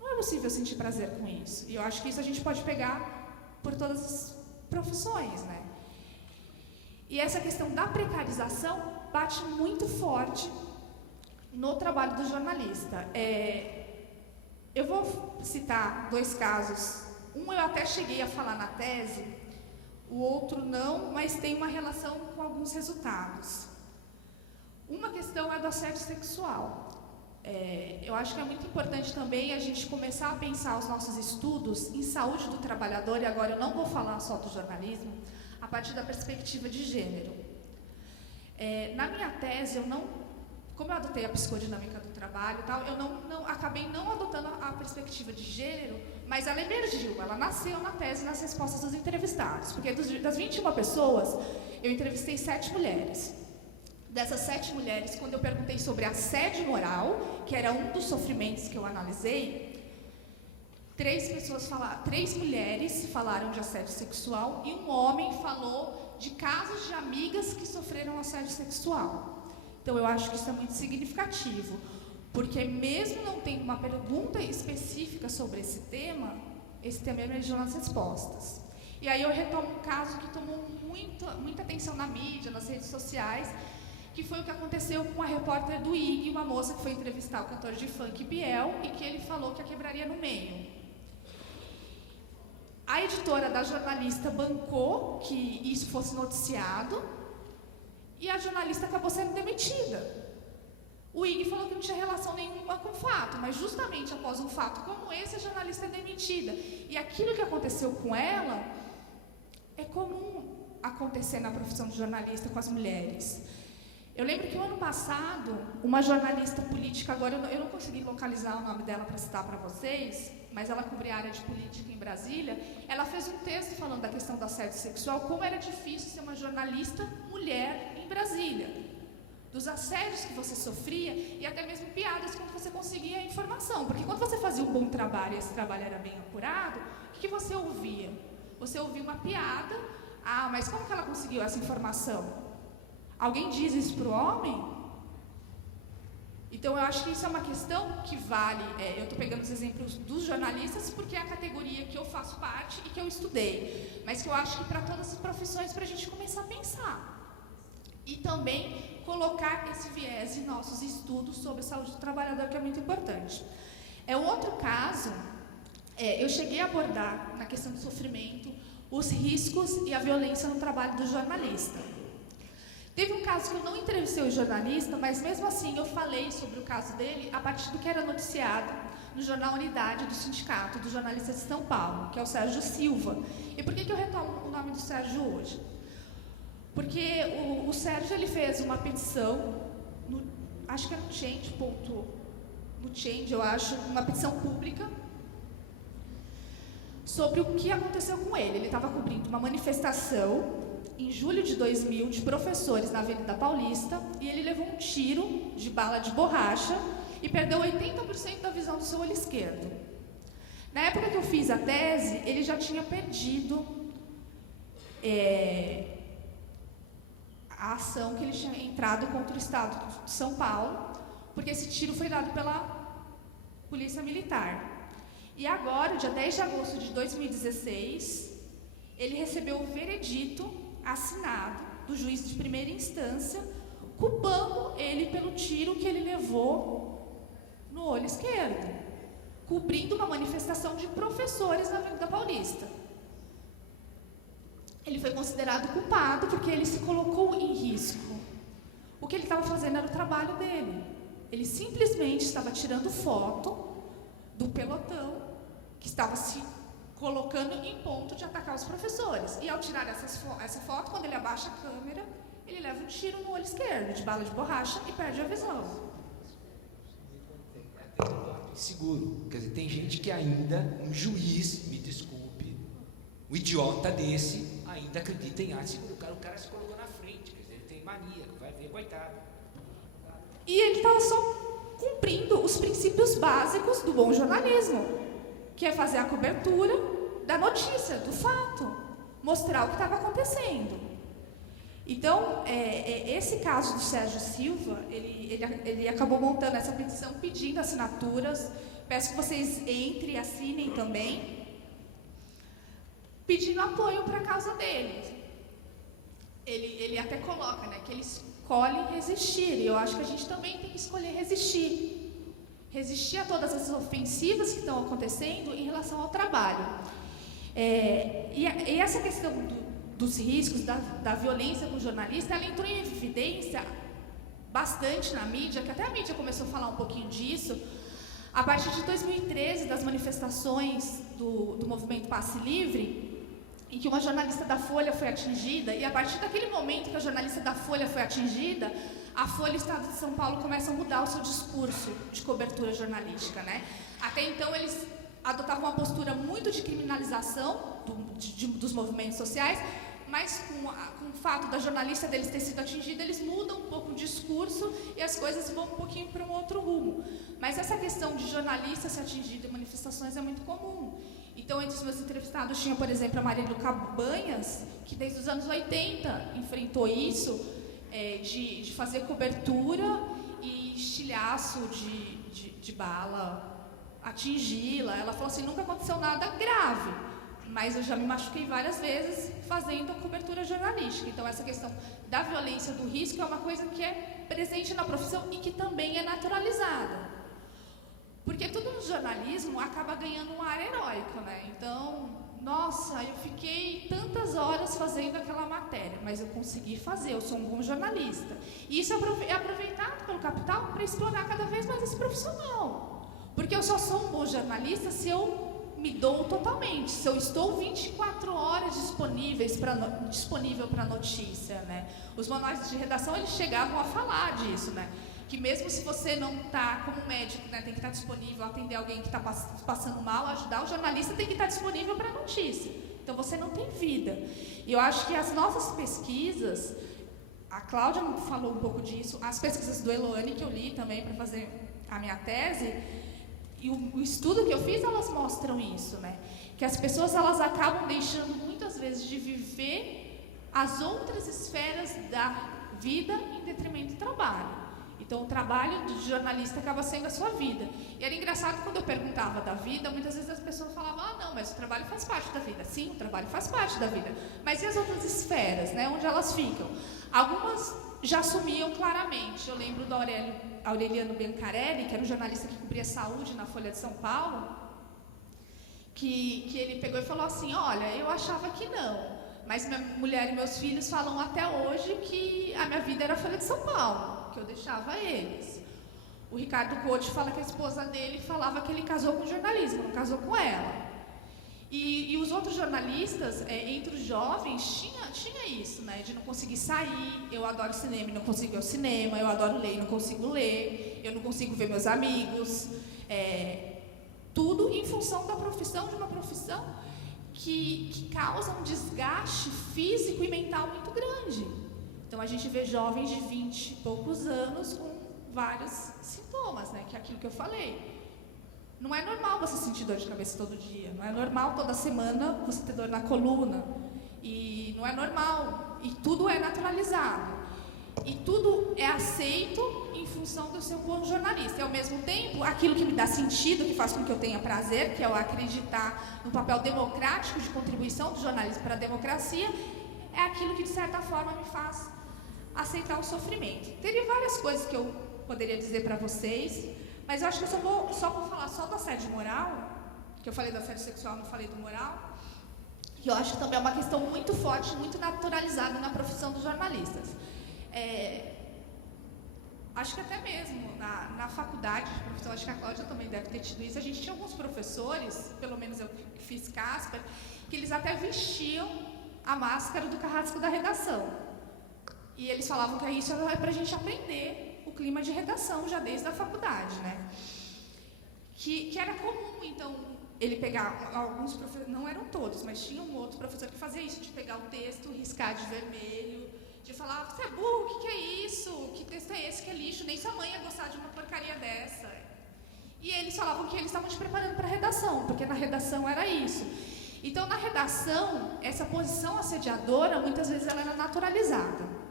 não é possível sentir prazer com isso. E eu acho que isso a gente pode pegar por todas as profissões, né? E essa questão da precarização bate muito forte no trabalho do jornalista. Eu vou citar 2 casos. Um eu até cheguei a falar na tese, o outro não, mas tem uma relação com alguns resultados. Uma questão é do assédio sexual. Eu acho que é muito importante também a gente começar a pensar os nossos estudos em saúde do trabalhador, e agora eu não vou falar só do jornalismo, a partir da perspectiva de gênero. Na minha tese, como eu adotei a psicodinâmica do trabalho e tal, eu acabei não adotando a perspectiva de gênero, mas ela emergiu, ela nasceu na tese, nas respostas dos entrevistados. Porque das 21 pessoas, eu entrevistei 7 mulheres. Dessas 7 mulheres, quando eu perguntei sobre assédio moral, que era um dos sofrimentos que eu analisei, 3 mulheres falaram de assédio sexual e um homem falou de casos de amigas que sofreram assédio sexual. Então, eu acho que isso é muito significativo, porque mesmo não tendo uma pergunta específica sobre esse tema emergiu nas respostas. E aí eu retomo um caso que tomou muita atenção na mídia, nas redes sociais, que foi o que aconteceu com a repórter do IG, uma moça que foi entrevistar o cantor de funk Biel, e que ele falou que a quebraria no meio. A editora da jornalista bancou que isso fosse noticiado e a jornalista acabou sendo demitida. O IG falou que não tinha relação nenhuma com o fato, mas justamente após um fato como esse, a jornalista é demitida. E aquilo que aconteceu com ela é comum acontecer na profissão de jornalista com as mulheres. Eu lembro que o ano passado, uma jornalista política, agora eu não consegui localizar o nome dela para citar para vocês, mas ela cobria a área de política em Brasília, ela fez um texto falando da questão do assédio sexual, como era difícil ser uma jornalista mulher em Brasília, dos assédios que você sofria e até mesmo piadas quando você conseguia a informação, porque quando você fazia um bom trabalho e esse trabalho era bem apurado, o que você ouvia? Você ouvia uma piada, mas como que ela conseguiu essa informação? Alguém diz isso para o homem? Então, eu acho que isso é uma questão que vale. Eu estou pegando os exemplos dos jornalistas porque é a categoria que eu faço parte e que eu estudei, mas que eu acho que para todas as profissões, para a gente começar a pensar. E também colocar esse viés em nossos estudos sobre a saúde do trabalhador, que é muito importante. Outro caso, eu cheguei a abordar, na questão do sofrimento, os riscos e a violência no trabalho do jornalista. Teve um caso que eu não entrevistei o jornalista, mas mesmo assim eu falei sobre o caso dele a partir do que era noticiado no jornal Unidade do Sindicato dos Jornalistas de São Paulo, que é o Sérgio Silva. E por que eu retomo o nome do Sérgio hoje? Porque o Sérgio ele fez uma petição, acho que era no Change, eu acho, uma petição pública, sobre o que aconteceu com ele. Ele estava cobrindo uma manifestação em julho de 2000, de professores na Avenida Paulista, e ele levou um tiro de bala de borracha e perdeu 80% da visão do seu olho esquerdo. Na época que eu fiz a tese, ele já tinha perdido a ação que ele tinha entrado contra o Estado de São Paulo, porque esse tiro foi dado Polícia Militar. E agora, dia 10 de agosto de 2016, ele recebeu o veredito assinado do juiz de primeira instância, culpando ele pelo tiro que ele levou no olho esquerdo, cobrindo uma manifestação de professores na Avenida Paulista. Ele foi considerado culpado porque ele se colocou em risco. O que ele estava fazendo era o trabalho dele. Ele simplesmente estava tirando foto do pelotão que estava se colocando em ponto de atacar os professores. E ao tirar essa foto, quando ele abaixa a câmera, ele leva um tiro no olho esquerdo, de bala de borracha, e perde a visão. Seguro. Quer dizer, tem gente que ainda, um juiz, me desculpe, um idiota desse, ainda acredita em arte seguro. O cara se colocou na frente, quer dizer, ele tem mania, vai ver, coitado. E ele estava só cumprindo os princípios básicos do bom jornalismo, que é fazer a cobertura da notícia, do fato, mostrar o que estava acontecendo. Então, esse caso do Sérgio Silva, ele acabou montando essa petição pedindo assinaturas. Peço que vocês entrem e assinem também, pedindo apoio para a causa dele. Ele até coloca, né, que ele escolhe resistir, e eu acho que a gente também tem que escolher resistir. Resistir a todas as ofensivas que estão acontecendo em relação ao trabalho. E essa questão dos riscos, da violência com o jornalista, ela entrou em evidência bastante na mídia, que até a mídia começou a falar um pouquinho disso, a partir de 2013, das manifestações do movimento Passe Livre, em que uma jornalista da Folha foi atingida, e a partir daquele momento que a jornalista da Folha foi atingida, a Folha e o Estado de São Paulo começam a mudar o seu discurso de cobertura jornalística, né? Até então, eles adotavam uma postura muito de criminalização dos movimentos sociais, mas com o fato da jornalista deles ter sido atingida, eles mudam um pouco o discurso e as coisas vão um pouquinho para um outro rumo. Mas essa questão de jornalista ser atingido em manifestações é muito comum. Então, entre os meus entrevistados tinha, por exemplo, a Marilu Cabanhas, que desde os anos 80 enfrentou isso, de fazer cobertura e estilhaço de bala, atingi-la. Ela falou assim, nunca aconteceu nada grave, mas eu já me machuquei várias vezes fazendo a cobertura jornalística. Então, essa questão da violência, do risco, é uma coisa que é presente na profissão e que também é naturalizada. Porque tudo no jornalismo acaba ganhando um ar heróico, né? Então, nossa, eu fiquei tantas horas fazendo aquela matéria, mas eu consegui fazer, eu sou um bom jornalista. E isso é aproveitado pelo capital para explorar cada vez mais esse profissional. Porque eu só sou um bom jornalista se eu me dou totalmente, se eu estou 24 horas disponível para notícia, né? Os manuais de redação, eles chegavam a falar disso, né? Que mesmo se você não está como médico, né, tem que estar disponível, atender alguém que está passando mal, ajudar, o jornalista tem que estar disponível para a notícia. Então, você não tem vida. E eu acho que as nossas pesquisas, a Cláudia falou um pouco disso, as pesquisas do Eloane, que eu li também para fazer a minha tese, e o estudo que eu fiz, elas mostram isso, né? Que as pessoas, elas acabam deixando, muitas vezes, de viver as outras esferas da vida em detrimento do trabalho. Então, o trabalho de jornalista acaba sendo a sua vida. E era engraçado quando eu perguntava da vida, muitas vezes as pessoas falavam, não, mas o trabalho faz parte da vida. Sim, o trabalho faz parte da vida. Mas e as outras esferas, né? Onde elas ficam? Algumas já assumiam claramente. Eu lembro do Aureliano Biancarelli, que era um jornalista que cobria saúde na Folha de São Paulo, que ele pegou e falou assim, olha, eu achava que não, mas minha mulher e meus filhos falam até hoje que a minha vida era a Folha de São Paulo, que eu deixava eles. O Ricardo Couto fala que a esposa dele falava que ele casou com jornalismo, não casou com ela. E os outros jornalistas, entre os jovens, tinha isso, né? De não conseguir sair. Eu adoro cinema e não consigo ir ao cinema. Eu adoro ler e não consigo ler. Eu não consigo ver meus amigos. Tudo em função da profissão, de uma profissão que causa um desgaste físico e mental muito grande. Então, a gente vê jovens de 20 e poucos anos com vários sintomas, né? Que é aquilo que eu falei. Não é normal você sentir dor de cabeça todo dia. Não é normal toda semana você ter dor na coluna. E não é normal. E tudo é naturalizado. E tudo é aceito em função do seu bom jornalista. E, ao mesmo tempo, aquilo que me dá sentido, que faz com que eu tenha prazer, que é o acreditar no papel democrático de contribuição do jornalismo para a democracia, é aquilo que, de certa forma, me faz aceitar o sofrimento. Teve várias coisas que eu poderia dizer para vocês, mas eu acho que eu vou falar só do assédio moral, que eu falei do assédio sexual, não falei do moral, que eu acho que também é uma questão muito forte, muito naturalizada na profissão dos jornalistas. Acho que até mesmo na faculdade de profissão, acho que a Cláudia também deve ter tido isso, a gente tinha alguns professores, pelo menos eu que fiz Casper, que eles até vestiam a máscara do carrasco da redação. E eles falavam que isso é para a gente aprender o clima de redação já desde a faculdade, né? Que era comum, então, ele pegar alguns professores, não eram todos, mas tinha um outro professor que fazia isso, de pegar o texto, riscar de vermelho, de falar, você é burro, o que é isso? Que texto é esse que é lixo? Nem sua mãe ia gostar de uma porcaria dessa. E eles falavam que eles estavam te preparando para a redação, porque na redação era isso. Então, na redação, essa posição assediadora, muitas vezes ela era naturalizada.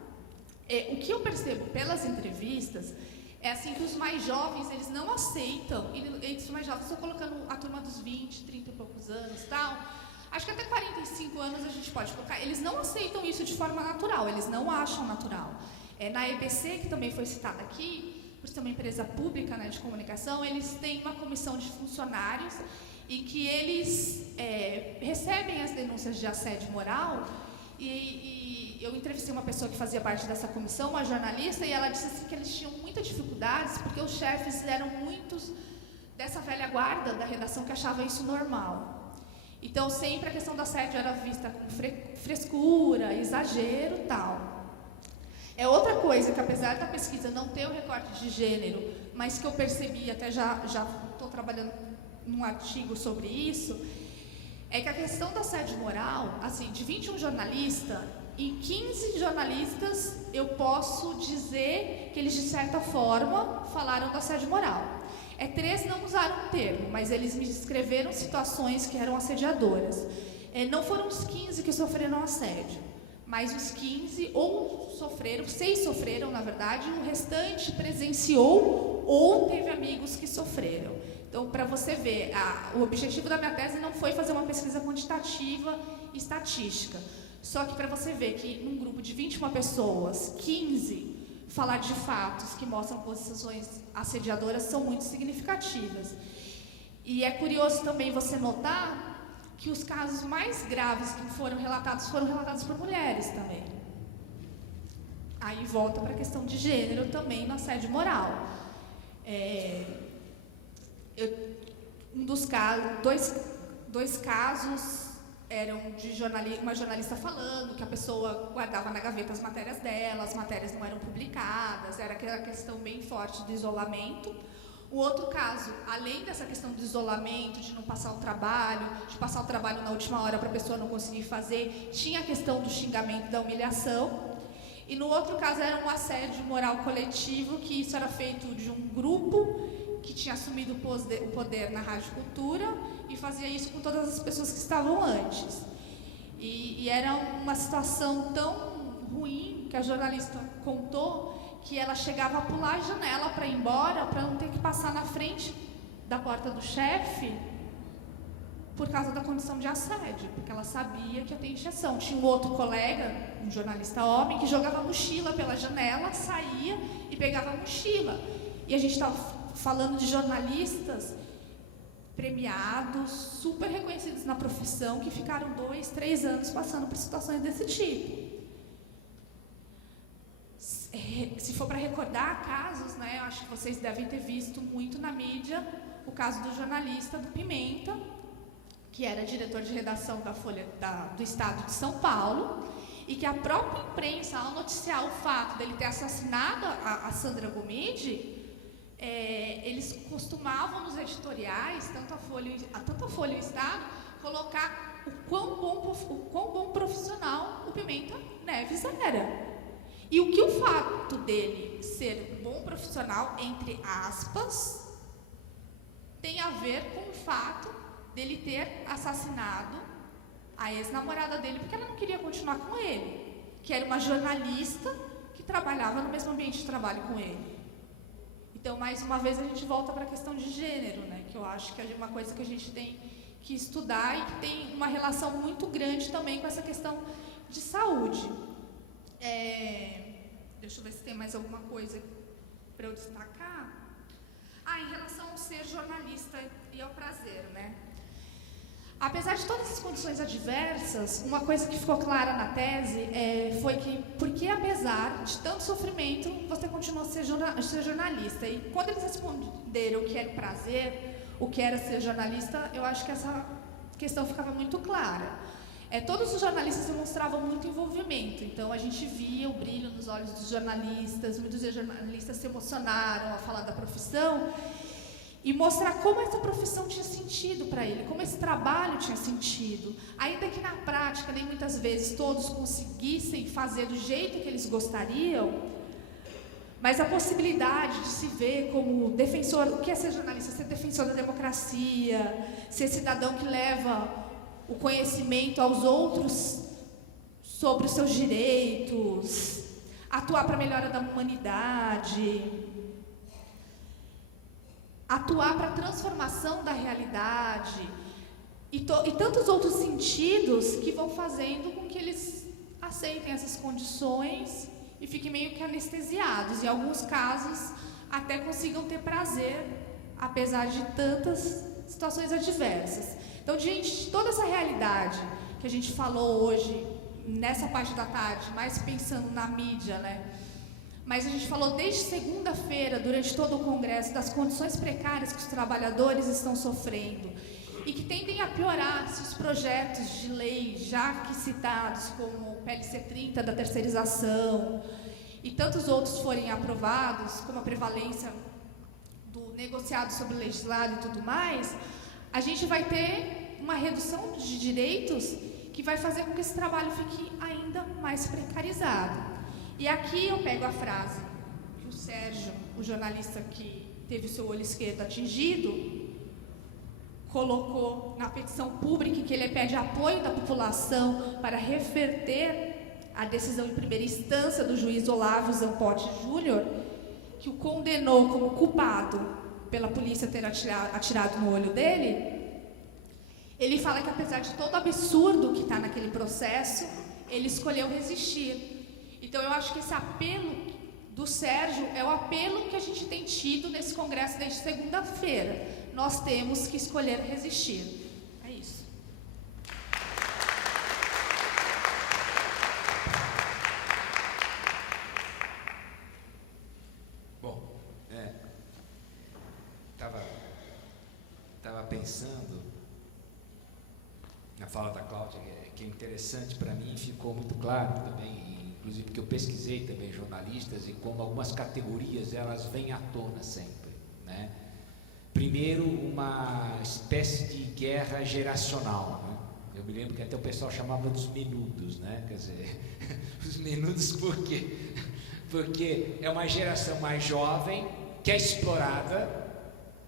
O que eu percebo pelas entrevistas é assim que os mais jovens, eles não aceitam, e os mais jovens, estou colocando a turma dos 20, 30 e poucos anos, tal, acho que até 45 anos a gente pode colocar, eles não aceitam isso de forma natural, eles não acham natural. Na EBC, que também foi citada aqui, por ser uma empresa pública, né, de comunicação, eles têm uma comissão de funcionários em que eles recebem as denúncias de assédio moral e eu entrevistei uma pessoa que fazia parte dessa comissão, uma jornalista, e ela disse assim que eles tinham muitas dificuldades porque os chefes eram muitos dessa velha guarda da redação que achava isso normal. Então, sempre a questão do assédio era vista com frescura, exagero e tal. Outra coisa que, apesar da pesquisa não ter o recorte de gênero, mas que eu percebi, até já estou trabalhando num artigo sobre isso, é que a questão do assédio moral, assim, de 21 jornalistas, em 15 jornalistas eu posso dizer que eles, de certa forma, falaram do assédio moral. 3 não usaram o termo, mas eles me descreveram situações que eram assediadoras. Não foram os 15 que sofreram assédio, mas os 15 ou sofreram, 6 sofreram, na verdade, e o restante presenciou ou teve amigos que sofreram. Então, para você ver, o objetivo da minha tese não foi fazer uma pesquisa quantitativa e estatística. Só que para você ver que num grupo de 21 pessoas, 15 falar de fatos que mostram posições assediadoras são muito significativas. E é curioso também você notar que os casos mais graves que foram relatados por mulheres também. Aí volta para a questão de gênero também no assédio moral. Um dos casos, dois casos eram de uma jornalista falando que a pessoa guardava na gaveta as matérias dela, as matérias não eram publicadas, era aquela questão bem forte do isolamento. O outro caso, além dessa questão do isolamento, de não passar o trabalho, de passar o trabalho na última hora para a pessoa não conseguir fazer, tinha a questão do xingamento, da humilhação. E no outro caso era um assédio moral coletivo, que isso era feito de um grupo que tinha assumido o poder na Rádio Cultura e fazia isso com todas as pessoas que estavam antes. E era uma situação tão ruim que a jornalista contou que ela chegava a pular a janela para ir embora, para não ter que passar na frente da porta do chefe por causa da condição de assédio, porque ela sabia que ia ter injeção. Tinha um outro colega, um jornalista homem, que jogava a mochila pela janela, saía e pegava a mochila. E a gente estava falando de jornalistas premiados, super reconhecidos na profissão, que ficaram 2, 3 anos passando por situações desse tipo. Se for para recordar casos, né, eu acho que vocês devem ter visto muito na mídia o caso do jornalista do Pimenta, que era diretor de redação da Folha do Estado de São Paulo, e que a própria imprensa, ao noticiar o fato dele ter assassinado a Sandra Gomide, eles costumavam nos editoriais, tanto a Folha e o Estado, colocar o quão bom profissional o Pimenta Neves era. E o que o fato dele ser um bom profissional, entre aspas, tem a ver com o fato dele ter assassinado a ex-namorada dele, porque ela não queria continuar com ele, que era uma jornalista que trabalhava no mesmo ambiente de trabalho com ele. Então, mais uma vez, a gente volta para a questão de gênero, né? Que eu acho que é uma coisa que a gente tem que estudar e que tem uma relação muito grande também com essa questão de saúde. Deixa eu ver se tem mais alguma coisa para eu destacar. Em relação ao ser jornalista e ao prazer, né? Apesar de todas as condições adversas, uma coisa que ficou clara na tese foi que, porque apesar de tanto sofrimento, você continuou a ser jornalista. E quando eles responderam o que era o prazer, o que era ser jornalista, eu acho que essa questão ficava muito clara. Todos os jornalistas demonstravam muito envolvimento, então a gente via o brilho nos olhos dos jornalistas, muitos jornalistas se emocionaram ao falar da profissão e mostrar como essa profissão tinha sentido para ele, como esse trabalho tinha sentido, ainda que na prática nem muitas vezes todos conseguissem fazer do jeito que eles gostariam, mas a possibilidade de se ver como defensor, o que é ser jornalista? Ser defensor da democracia, ser cidadão que leva o conhecimento aos outros sobre os seus direitos, atuar para a melhora da humanidade, atuar para a transformação da realidade e tantos outros sentidos que vão fazendo com que eles aceitem essas condições e fiquem meio que anestesiados. Em alguns casos, até consigam ter prazer, apesar de tantas situações adversas. Então, diante de toda essa realidade que a gente falou hoje, nessa parte da tarde, mais pensando na mídia, né? Mas a gente falou desde segunda-feira, durante todo o congresso, das condições precárias que os trabalhadores estão sofrendo e que tendem a piorar se os projetos de lei já aqui citados, como o PLC 30 da terceirização e tantos outros forem aprovados, como a prevalência do negociado sobre o legislado e tudo mais, a gente vai ter uma redução de direitos que vai fazer com que esse trabalho fique ainda mais precarizado. E aqui eu pego a frase que o Sérgio, o jornalista que teve o seu olho esquerdo atingido, colocou na petição pública que ele pede apoio da população para reverter a decisão em primeira instância do juiz Olávio Zampotti Júnior, que o condenou como culpado pela polícia ter atirado no olho dele. Ele fala que apesar de todo o absurdo que está naquele processo, ele escolheu resistir. Então eu acho que esse apelo do Sérgio é o apelo que a gente tem tido nesse congresso desde segunda-feira. Nós temos que escolher resistir. É isso. Bom, estava pensando na fala da Cláudia, que é interessante para mim, ficou muito claro também, inclusive porque eu pesquisei também jornalistas e como algumas categorias elas vêm à tona sempre, né? Primeiro, uma espécie de guerra geracional, né? Eu me lembro que até o pessoal chamava dos menudos, né? Quer dizer, os menudos por quê? Porque é uma geração mais jovem que é explorada,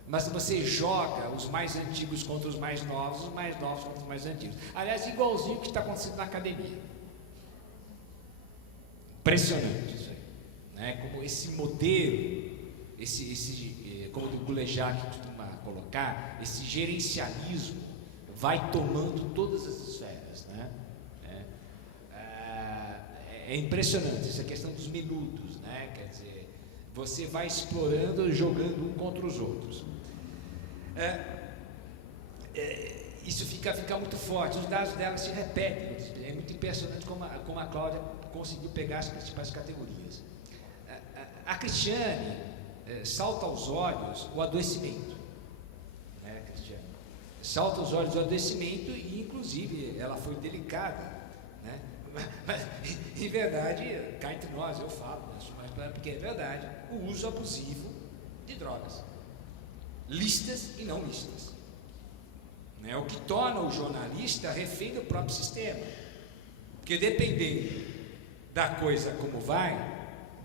mas você joga os mais antigos contra os mais novos contra os mais antigos. Aliás, igualzinho o que está acontecendo na academia. Impressionante isso aí, né? Como esse modelo, como o Gulejac costuma colocar, esse gerencialismo vai tomando todas as esferas, né? É impressionante essa questão dos menudos, né? Quer dizer, você vai explorando, jogando um contra os outros. Isso fica muito forte, os dados dela se repetem, é muito impressionante como a Cláudia conseguiu pegar as principais categorias. A Cristiane salta aos olhos o adoecimento, né, Cristiane? Salta aos olhos o adoecimento e, inclusive, ela foi delicada, né? Mas, em verdade, cá entre nós, eu falo, mas porque é verdade, o uso abusivo de drogas, lícitas e não lícitas, né? O que torna o jornalista refém do próprio sistema, porque dependendo da coisa como vai,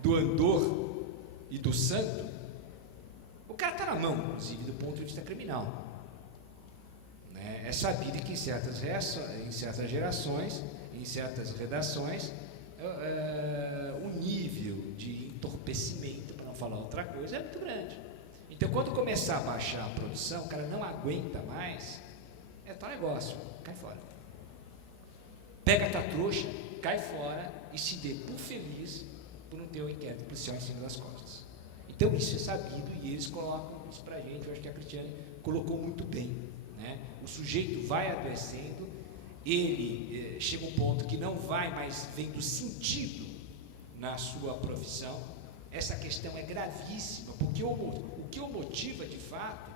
do andor e do santo, o cara está na mão, inclusive do ponto de vista criminal, né? É sabido que em certas gerações, em certas redações, o nível de entorpecimento, para não falar outra coisa, é muito grande. Então, quando começar a baixar a produção, o cara não aguenta mais, é tal negócio, cai fora. Pega a tua trouxa, cai fora e se dê por feliz por não ter um inquérito policial em cima das costas. Então, isso é sabido e eles colocam isso para a gente. Eu acho que a Cristiane colocou muito bem, né? O sujeito vai adoecendo, ele chega um ponto que não vai mais vendo sentido na sua profissão. Essa questão é gravíssima, porque o que o motiva de fato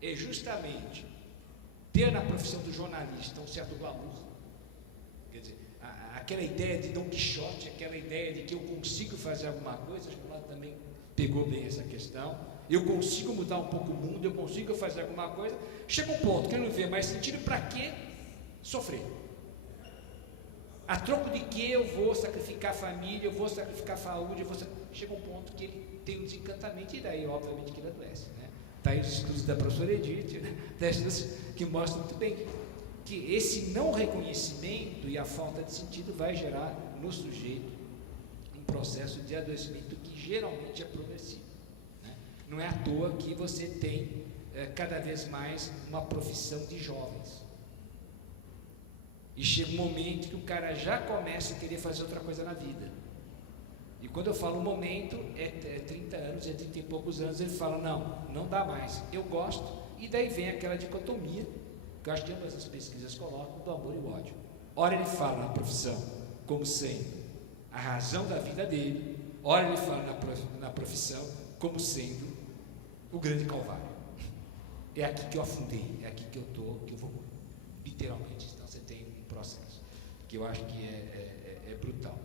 é justamente ter na profissão do jornalista um certo glamour. Quer dizer, aquela ideia de Dom Quixote, aquela ideia de que eu consigo fazer alguma coisa, acho que o Lado também pegou bem essa questão, eu consigo mudar um pouco o mundo, eu consigo fazer alguma coisa. Chega um ponto que ele não vê mais sentido, para que sofrer? A troco de que eu vou sacrificar a família, eu vou sacrificar a saúde, chega um ponto que ele tem um desencantamento, e daí obviamente que ele adoece, né? Está aí os estudos da professora Edith, né? Que mostram muito bem que esse não reconhecimento e a falta de sentido vai gerar no sujeito um processo de adoecimento que geralmente é progressivo, né? Não é à toa que você tem cada vez mais uma profissão de jovens. E chega um momento que o cara já começa a querer fazer outra coisa na vida. E quando eu falo momento, é 30 anos, é 30 e poucos anos, ele fala, não dá mais, eu gosto. E daí vem aquela dicotomia, que eu acho que ambas as pesquisas colocam, do amor e o ódio. Ora ele fala na profissão como sendo a razão da vida dele, ora ele fala na profissão como sendo o grande calvário. É aqui que eu afundei, é aqui que eu estou, que eu vou morrer. Literalmente, então você tem um processo que eu acho que é brutal.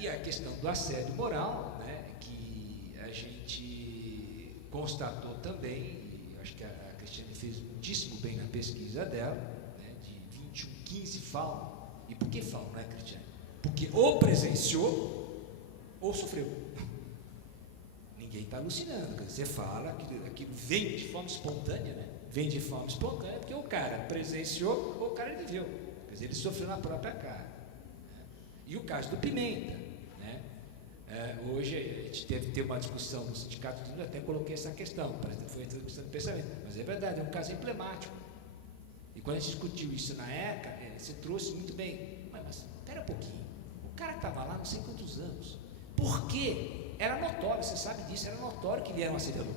E a questão do assédio moral, né, que a gente constatou também, e acho que a Cristiane fez muitíssimo bem na pesquisa dela, né, de 21, 15 falam. E por que falam, né, Cristiane? Porque ou presenciou ou sofreu. Ninguém está alucinando. Você fala, aquilo vem de forma espontânea, né? Vem de forma espontânea, porque o cara presenciou ou o cara viveu. Quer dizer, ele sofreu na própria cara. E o caso do Pimenta, né? Hoje a gente deve ter uma discussão no sindicato, eu até coloquei essa questão, parece que foi a discussão do pensamento, mas é verdade, é um caso emblemático. E quando a gente discutiu isso na ECA, você trouxe muito bem, mas espera um pouquinho, o cara estava lá não sei quantos anos, por quê? Era notório, você sabe disso, era notório que ele era um assediador.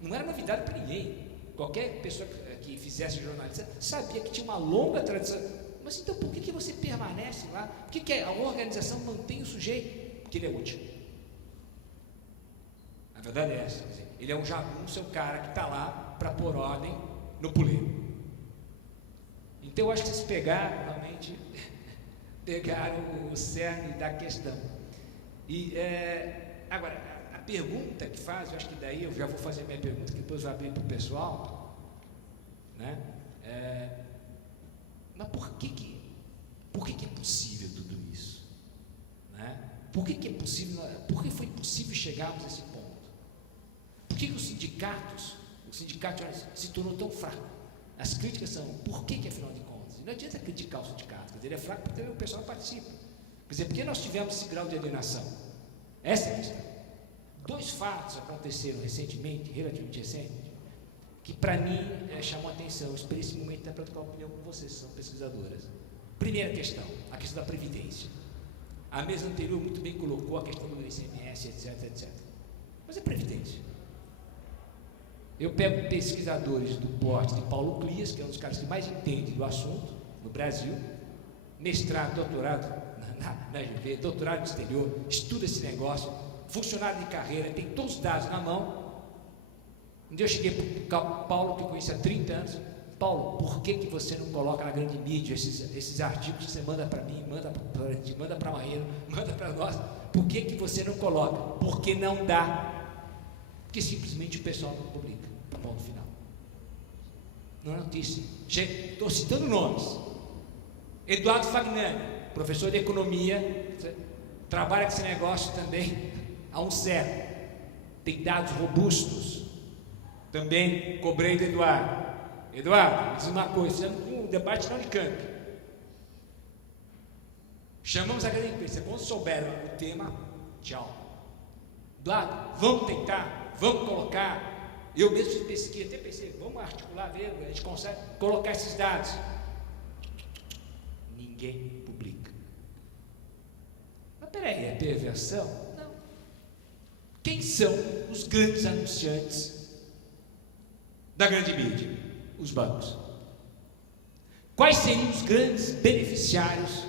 Não era novidade para ninguém. Qualquer pessoa que fizesse jornalista sabia que tinha uma longa tradição. Mas então por que você permanece lá? Por que a organização mantém o sujeito? Porque ele é útil. A verdade é essa. Quer dizer, ele é um jagunço, é um cara que está lá para pôr ordem no puleiro. Então eu acho que vocês realmente pegaram o cerne da questão. E agora, a pergunta que faz, eu acho que daí eu já vou fazer minha pergunta, que depois vou abrir para o pessoal, né? Mas por que é possível tudo isso? Né? Por que é possível, por que foi possível chegarmos a esse ponto? Por que o sindicato se tornou tão fraco? As críticas são, por que afinal de contas? Não adianta criticar o sindicato, quer dizer, ele é fraco porque o pessoal participa. Quer dizer, por que nós tivemos esse grau de alienação? Essa é a questão. 2 fatos aconteceram recentemente, relativamente recente, que para mim chamou a atenção. Eu esperei esse momento para trocar opinião com vocês, são pesquisadoras. Primeira questão, a questão da Previdência. A mesa anterior muito bem colocou a questão do ICMS, etc. Mas é Previdência. Eu pego pesquisadores do porte de Paulo Clias, que é um dos caras que mais entende do assunto no Brasil, mestrado, doutorado na UV, doutorado no exterior, estuda esse negócio, funcionário de carreira, tem todos os dados na mão. Um dia eu cheguei para o Paulo, que eu conheço há 30 anos. Paulo, por que você não coloca na grande mídia esses artigos que você manda para mim, manda para a Maíra, manda para nós? Por que você não coloca? Porque não dá. Porque simplesmente o pessoal não publica. Ponto final. Não é notícia. Estou citando nomes. Eduardo Fagnani, professor de economia, trabalha com esse negócio também há um século. Tem dados robustos. Também cobrei do Eduardo. Eduardo, diz uma coisa, um debate na Unicamp. Chamamos a grande imprensa. Quando souberam o tema, tchau. Eduardo, vamos tentar, vamos colocar. Eu mesmo fiz pesquisa, até pensei, vamos articular, ver, a gente consegue colocar esses dados. Ninguém publica. Mas peraí, é perversão? Não. Quem são os grandes anunciantes da grande mídia? Os bancos. Quais seriam os grandes beneficiários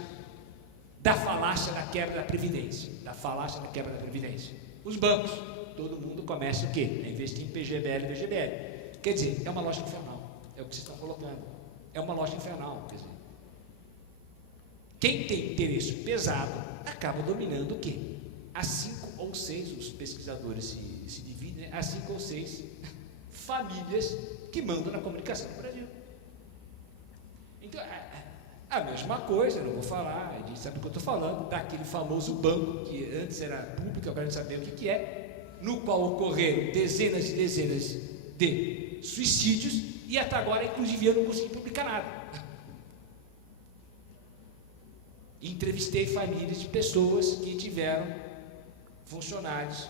da falácia da quebra da Previdência? Da falácia da quebra da Previdência. Os bancos. Todo mundo começa o quê? A investir em PGBL e VGBL. Quer dizer, é uma loja infernal. É o que vocês estão colocando. É uma loja infernal. Quer dizer, quem tem interesse pesado acaba dominando o quê? As 5 ou 6, os pesquisadores se dividem, as 5 ou 6 famílias que mandam na comunicação no Brasil. Então, a mesma coisa, eu não vou falar, a gente sabe o que eu estou falando, daquele famoso banco que antes era público, agora a gente sabe o que é, no qual ocorreram dezenas e dezenas de suicídios e até agora, inclusive, eu não consegui publicar nada. Entrevistei famílias de pessoas que tiveram funcionários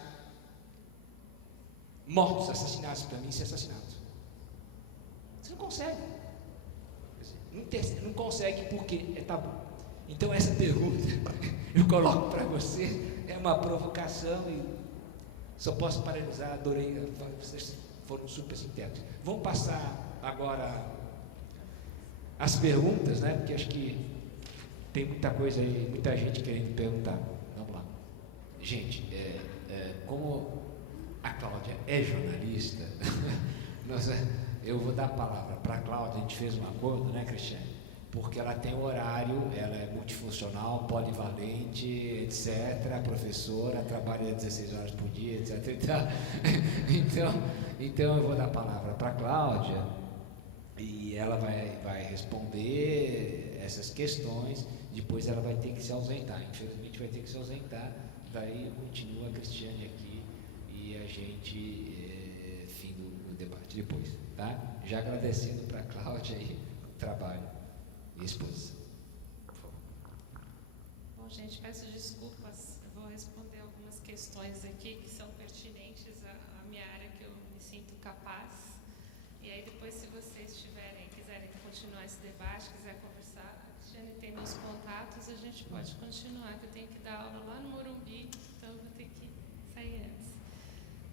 mortos, assassinados, para mim, ser assassinados. Você não consegue. Não consegue porque é tabu. Então essa pergunta eu coloco para você, é uma provocação e só posso paralisar, adorei, vocês foram super sintéticos. Vamos passar agora as perguntas, né? Porque acho que tem muita coisa aí, muita gente querendo perguntar. Vamos lá. Gente, como a Cláudia é jornalista, eu vou dar a palavra para a Cláudia, a gente fez um acordo, né, Cristiane? Porque ela tem horário, ela é multifuncional, polivalente, etc., professora, trabalha 16 horas por dia, etc. Então eu vou dar a palavra para a Cláudia e ela vai responder essas questões, depois ela vai ter que se ausentar, infelizmente vai ter que se ausentar, daí continua a Cristiane aqui e a gente fim do debate depois, tá? Já agradecendo para a Cláudia aí o trabalho e exposição. Por favor. Bom, gente, peço desculpas, eu vou responder algumas questões aqui que são pertinentes à minha área, que eu me sinto capaz. E aí depois, se vocês quiserem continuar esse debate, quiser conversar, a Cristiane tem meus contatos, a gente pode continuar, que eu tenho que dar aula lá no Morumbi, então eu vou ter que sair antes.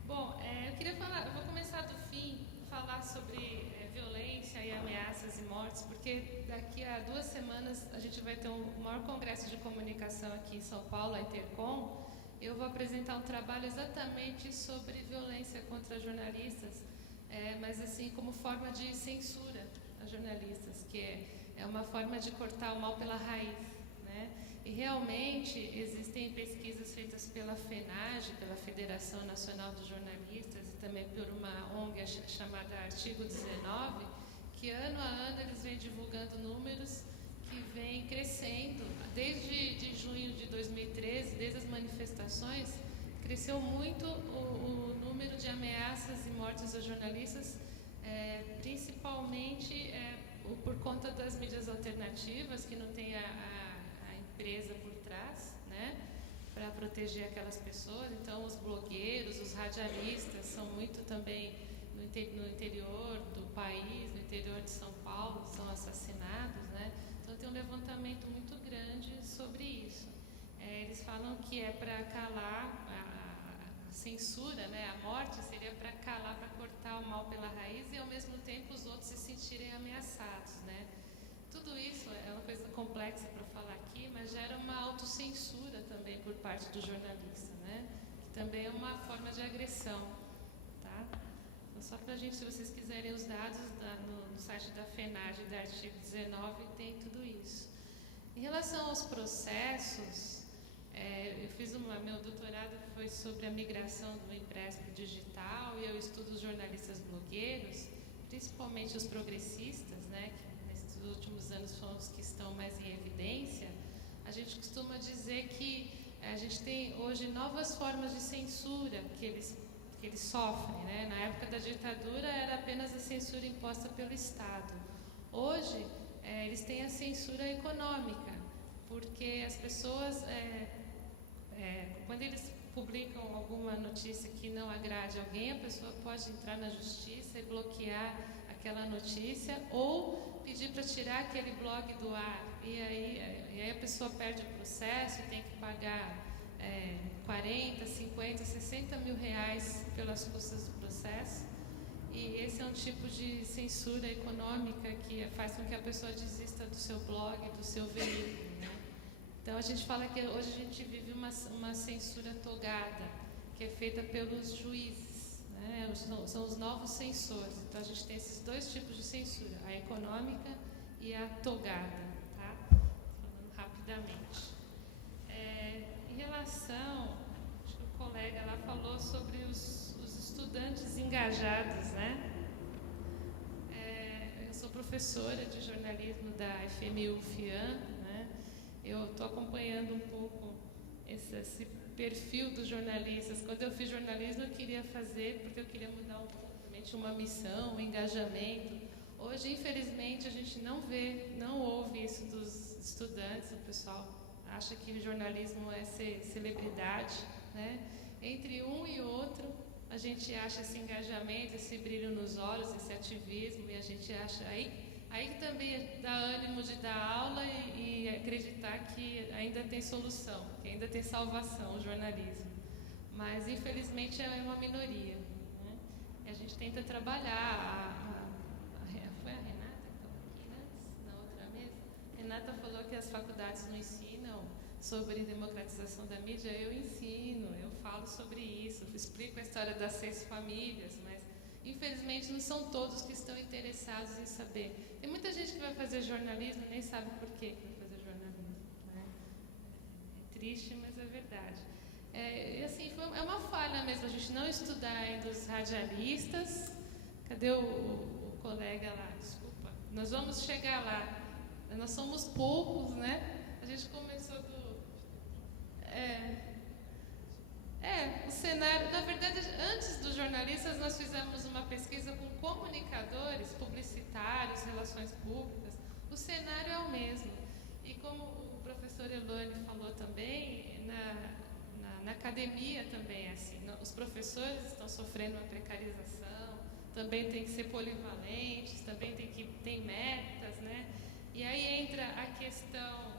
Bom, eu queria falar, eu vou começar do fim, falar sobre violência e ameaças e mortes, porque daqui a 2 semanas a gente vai ter o maior congresso de comunicação aqui em São Paulo, a Intercom. Eu vou apresentar um trabalho exatamente sobre violência contra jornalistas, mas assim, como forma de censura a jornalistas, que é uma forma de cortar o mal pela raiz, né? E realmente existem pesquisas feitas pela FENAGE, pela Federação Nacional dos Jornalistas, e também por uma ONG chamada Artigo 19, que ano a ano eles vêm divulgando números que vêm crescendo. Desde de junho de 2013, desde as manifestações, cresceu muito o número de ameaças e mortes a jornalistas, principalmente por conta das mídias alternativas, que não tem a empresa por trás, né, para proteger aquelas pessoas. Então, os blogueiros, os radialistas são muito também no interior do país, no interior de São Paulo, são assassinados, né? Então, tem um levantamento muito grande sobre isso. Eles falam que é para calar a censura, né? A morte seria para calar, para cortar o mal pela raiz e, ao mesmo tempo, os outros se sentirem ameaçados, né? Tudo isso é uma coisa complexa para falar aqui, mas gera uma autocensura também por parte do jornalista, né? Que também é uma forma de agressão, tá? Então, só para a gente, se vocês quiserem os dados no site da FENAGE, da Artigo 19, tem tudo isso. Em relação aos processos, eu fiz meu doutorado foi sobre a migração do impresso para o digital, e eu estudo os jornalistas blogueiros, principalmente os progressistas, né, que nesses últimos anos são os que estão mais em evidência. A gente costuma dizer que a gente tem hoje novas formas de censura que eles sofrem, né? Na época da ditadura era apenas a censura imposta pelo Estado. Hoje, eles têm a censura econômica, porque as pessoas, quando eles publicam alguma notícia que não agrade alguém, a pessoa pode entrar na justiça e bloquear aquela notícia ou pedir para tirar aquele blog do ar. E aí a pessoa perde o processo e tem que pagar 40, 50, 60 mil reais pelas custas do processo. E esse é um tipo de censura econômica que faz com que a pessoa desista do seu blog, do seu veículo, né? Então a gente fala que hoje a gente vive uma censura togada, que é feita pelos juízes, né? São os novos censores. Então a gente tem esses dois tipos de censura, a econômica e a togada, tá? Falando rapidamente. Em relação, acho que o colega lá falou sobre os estudantes engajados, né? Eu sou professora de jornalismo da FMU-FIAN, né? Eu estou acompanhando um pouco esse perfil dos jornalistas. Quando eu fiz jornalismo, eu queria fazer, porque eu queria mudar uma missão, um engajamento. Hoje, infelizmente, a gente não ouve isso dos estudantes. O pessoal acha que o jornalismo é ser celebridade, né? Entre um e outro, a gente acha esse engajamento, esse brilho nos olhos, esse ativismo, e a gente acha aí também dá ânimo de dar aula e acreditar que ainda tem solução, que ainda tem salvação o jornalismo. Mas, infelizmente, é uma minoria, né? E a gente tenta trabalhar. Foi a Renata que estava aqui antes, na outra mesa? A Renata falou que as faculdades não ensinam sobre democratização da mídia. Eu ensino, eu falo sobre isso, eu explico a história das 6 famílias, mas infelizmente não são todos que estão interessados em saber. Tem muita gente que vai fazer jornalismo e nem sabe por que vai fazer jornalismo, né? É triste, mas é verdade. E assim, é uma falha mesmo a gente não estudar ainda os radialistas. Cadê o colega lá? Desculpa. Nós vamos chegar lá. Nós somos poucos, né? A gente começou o cenário, na verdade, antes dos jornalistas, nós fizemos uma pesquisa com comunicadores, publicitários, relações públicas. O cenário é o mesmo. E como o professor Elone falou também, na academia também é assim. Os professores estão sofrendo uma precarização, também tem que ser polivalentes, também tem metas, né? E aí entra a questão,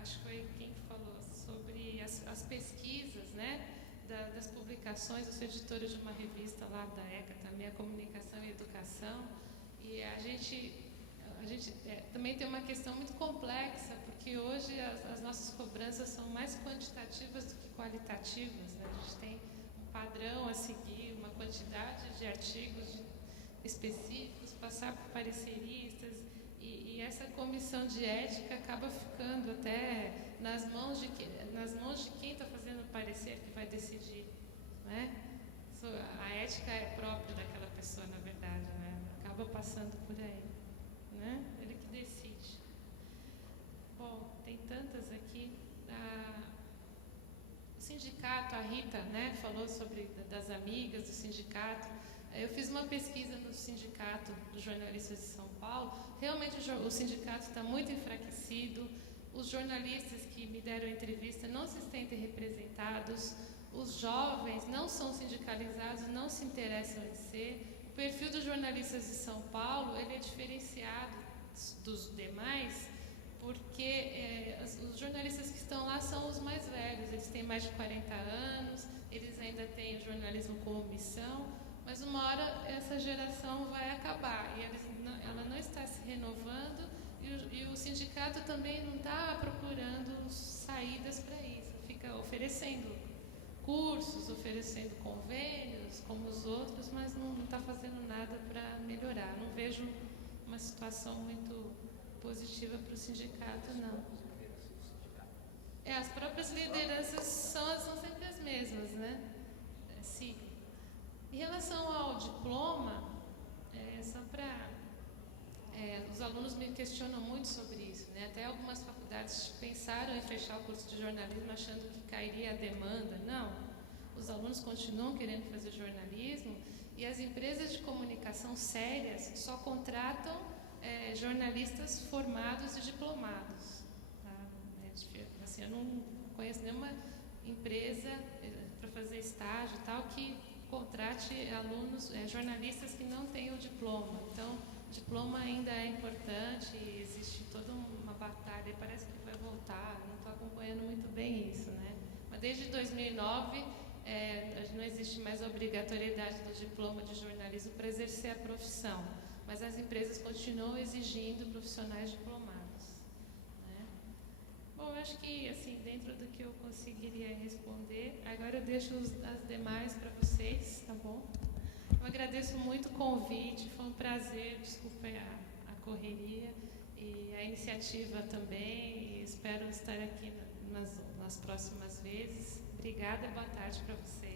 acho que foi quem falou, sobre as pesquisas, né? Das publicações. Eu sou editora de uma revista lá da ECA também, a Comunicação e Educação, e a gente também tem uma questão muito complexa, porque hoje as nossas cobranças são mais quantitativas do que qualitativas, né? A gente tem um padrão a seguir, uma quantidade de artigos específicos, passar por pareceristas, e essa comissão de ética acaba ficando até nas mãos de quem está fazendo o parecer que vai decidir, né? A ética é própria daquela pessoa, na verdade, né? Acaba passando por aí, né? Ele que decide. Bom, tem tantas aqui. O sindicato, a Rita, né, falou sobre das amigas do sindicato. Eu fiz uma pesquisa no Sindicato dos Jornalistas de São Paulo. Realmente o sindicato está muito enfraquecido. Os jornalistas que me deram entrevista não se sentem representados. Os jovens não são sindicalizados, não se interessam em ser. O perfil dos jornalistas de São Paulo ele é diferenciado dos demais, porque os jornalistas que estão lá são os mais velhos. Eles têm mais de 40 anos, eles ainda têm o jornalismo como missão. Mas uma hora essa geração vai acabar e ela não está se renovando e o sindicato também não está procurando saídas para isso. Fica oferecendo cursos, oferecendo convênios como os outros, mas não está fazendo nada para melhorar. Não vejo uma situação muito positiva para o sindicato, não. As próprias lideranças são sempre as mesmas, né? Sim. Em relação ao diploma, só para... os alunos me questionam muito sobre isso, né? Até algumas faculdades pensaram em fechar o curso de jornalismo achando que cairia a demanda. Não, os alunos continuam querendo fazer jornalismo e as empresas de comunicação sérias só contratam jornalistas formados e diplomados. Tá? Assim, eu não conheço nenhuma empresa para fazer estágio e tal que contrate alunos, jornalistas que não têm o diploma. Então, o diploma ainda é importante, existe toda uma batalha, parece que vai voltar, não estou acompanhando muito bem isso, né? Mas desde 2009, não existe mais a obrigatoriedade do diploma de jornalismo para exercer a profissão, mas as empresas continuam exigindo profissionais diplomados, né? Bom, eu acho que, assim, dentro do que eu conseguiria responder, agora eu deixo as demais para vocês, tá bom? Eu agradeço muito o convite, foi um prazer, desculpem a correria e a iniciativa também, e espero estar aqui nas próximas vezes. Obrigada, boa tarde para vocês.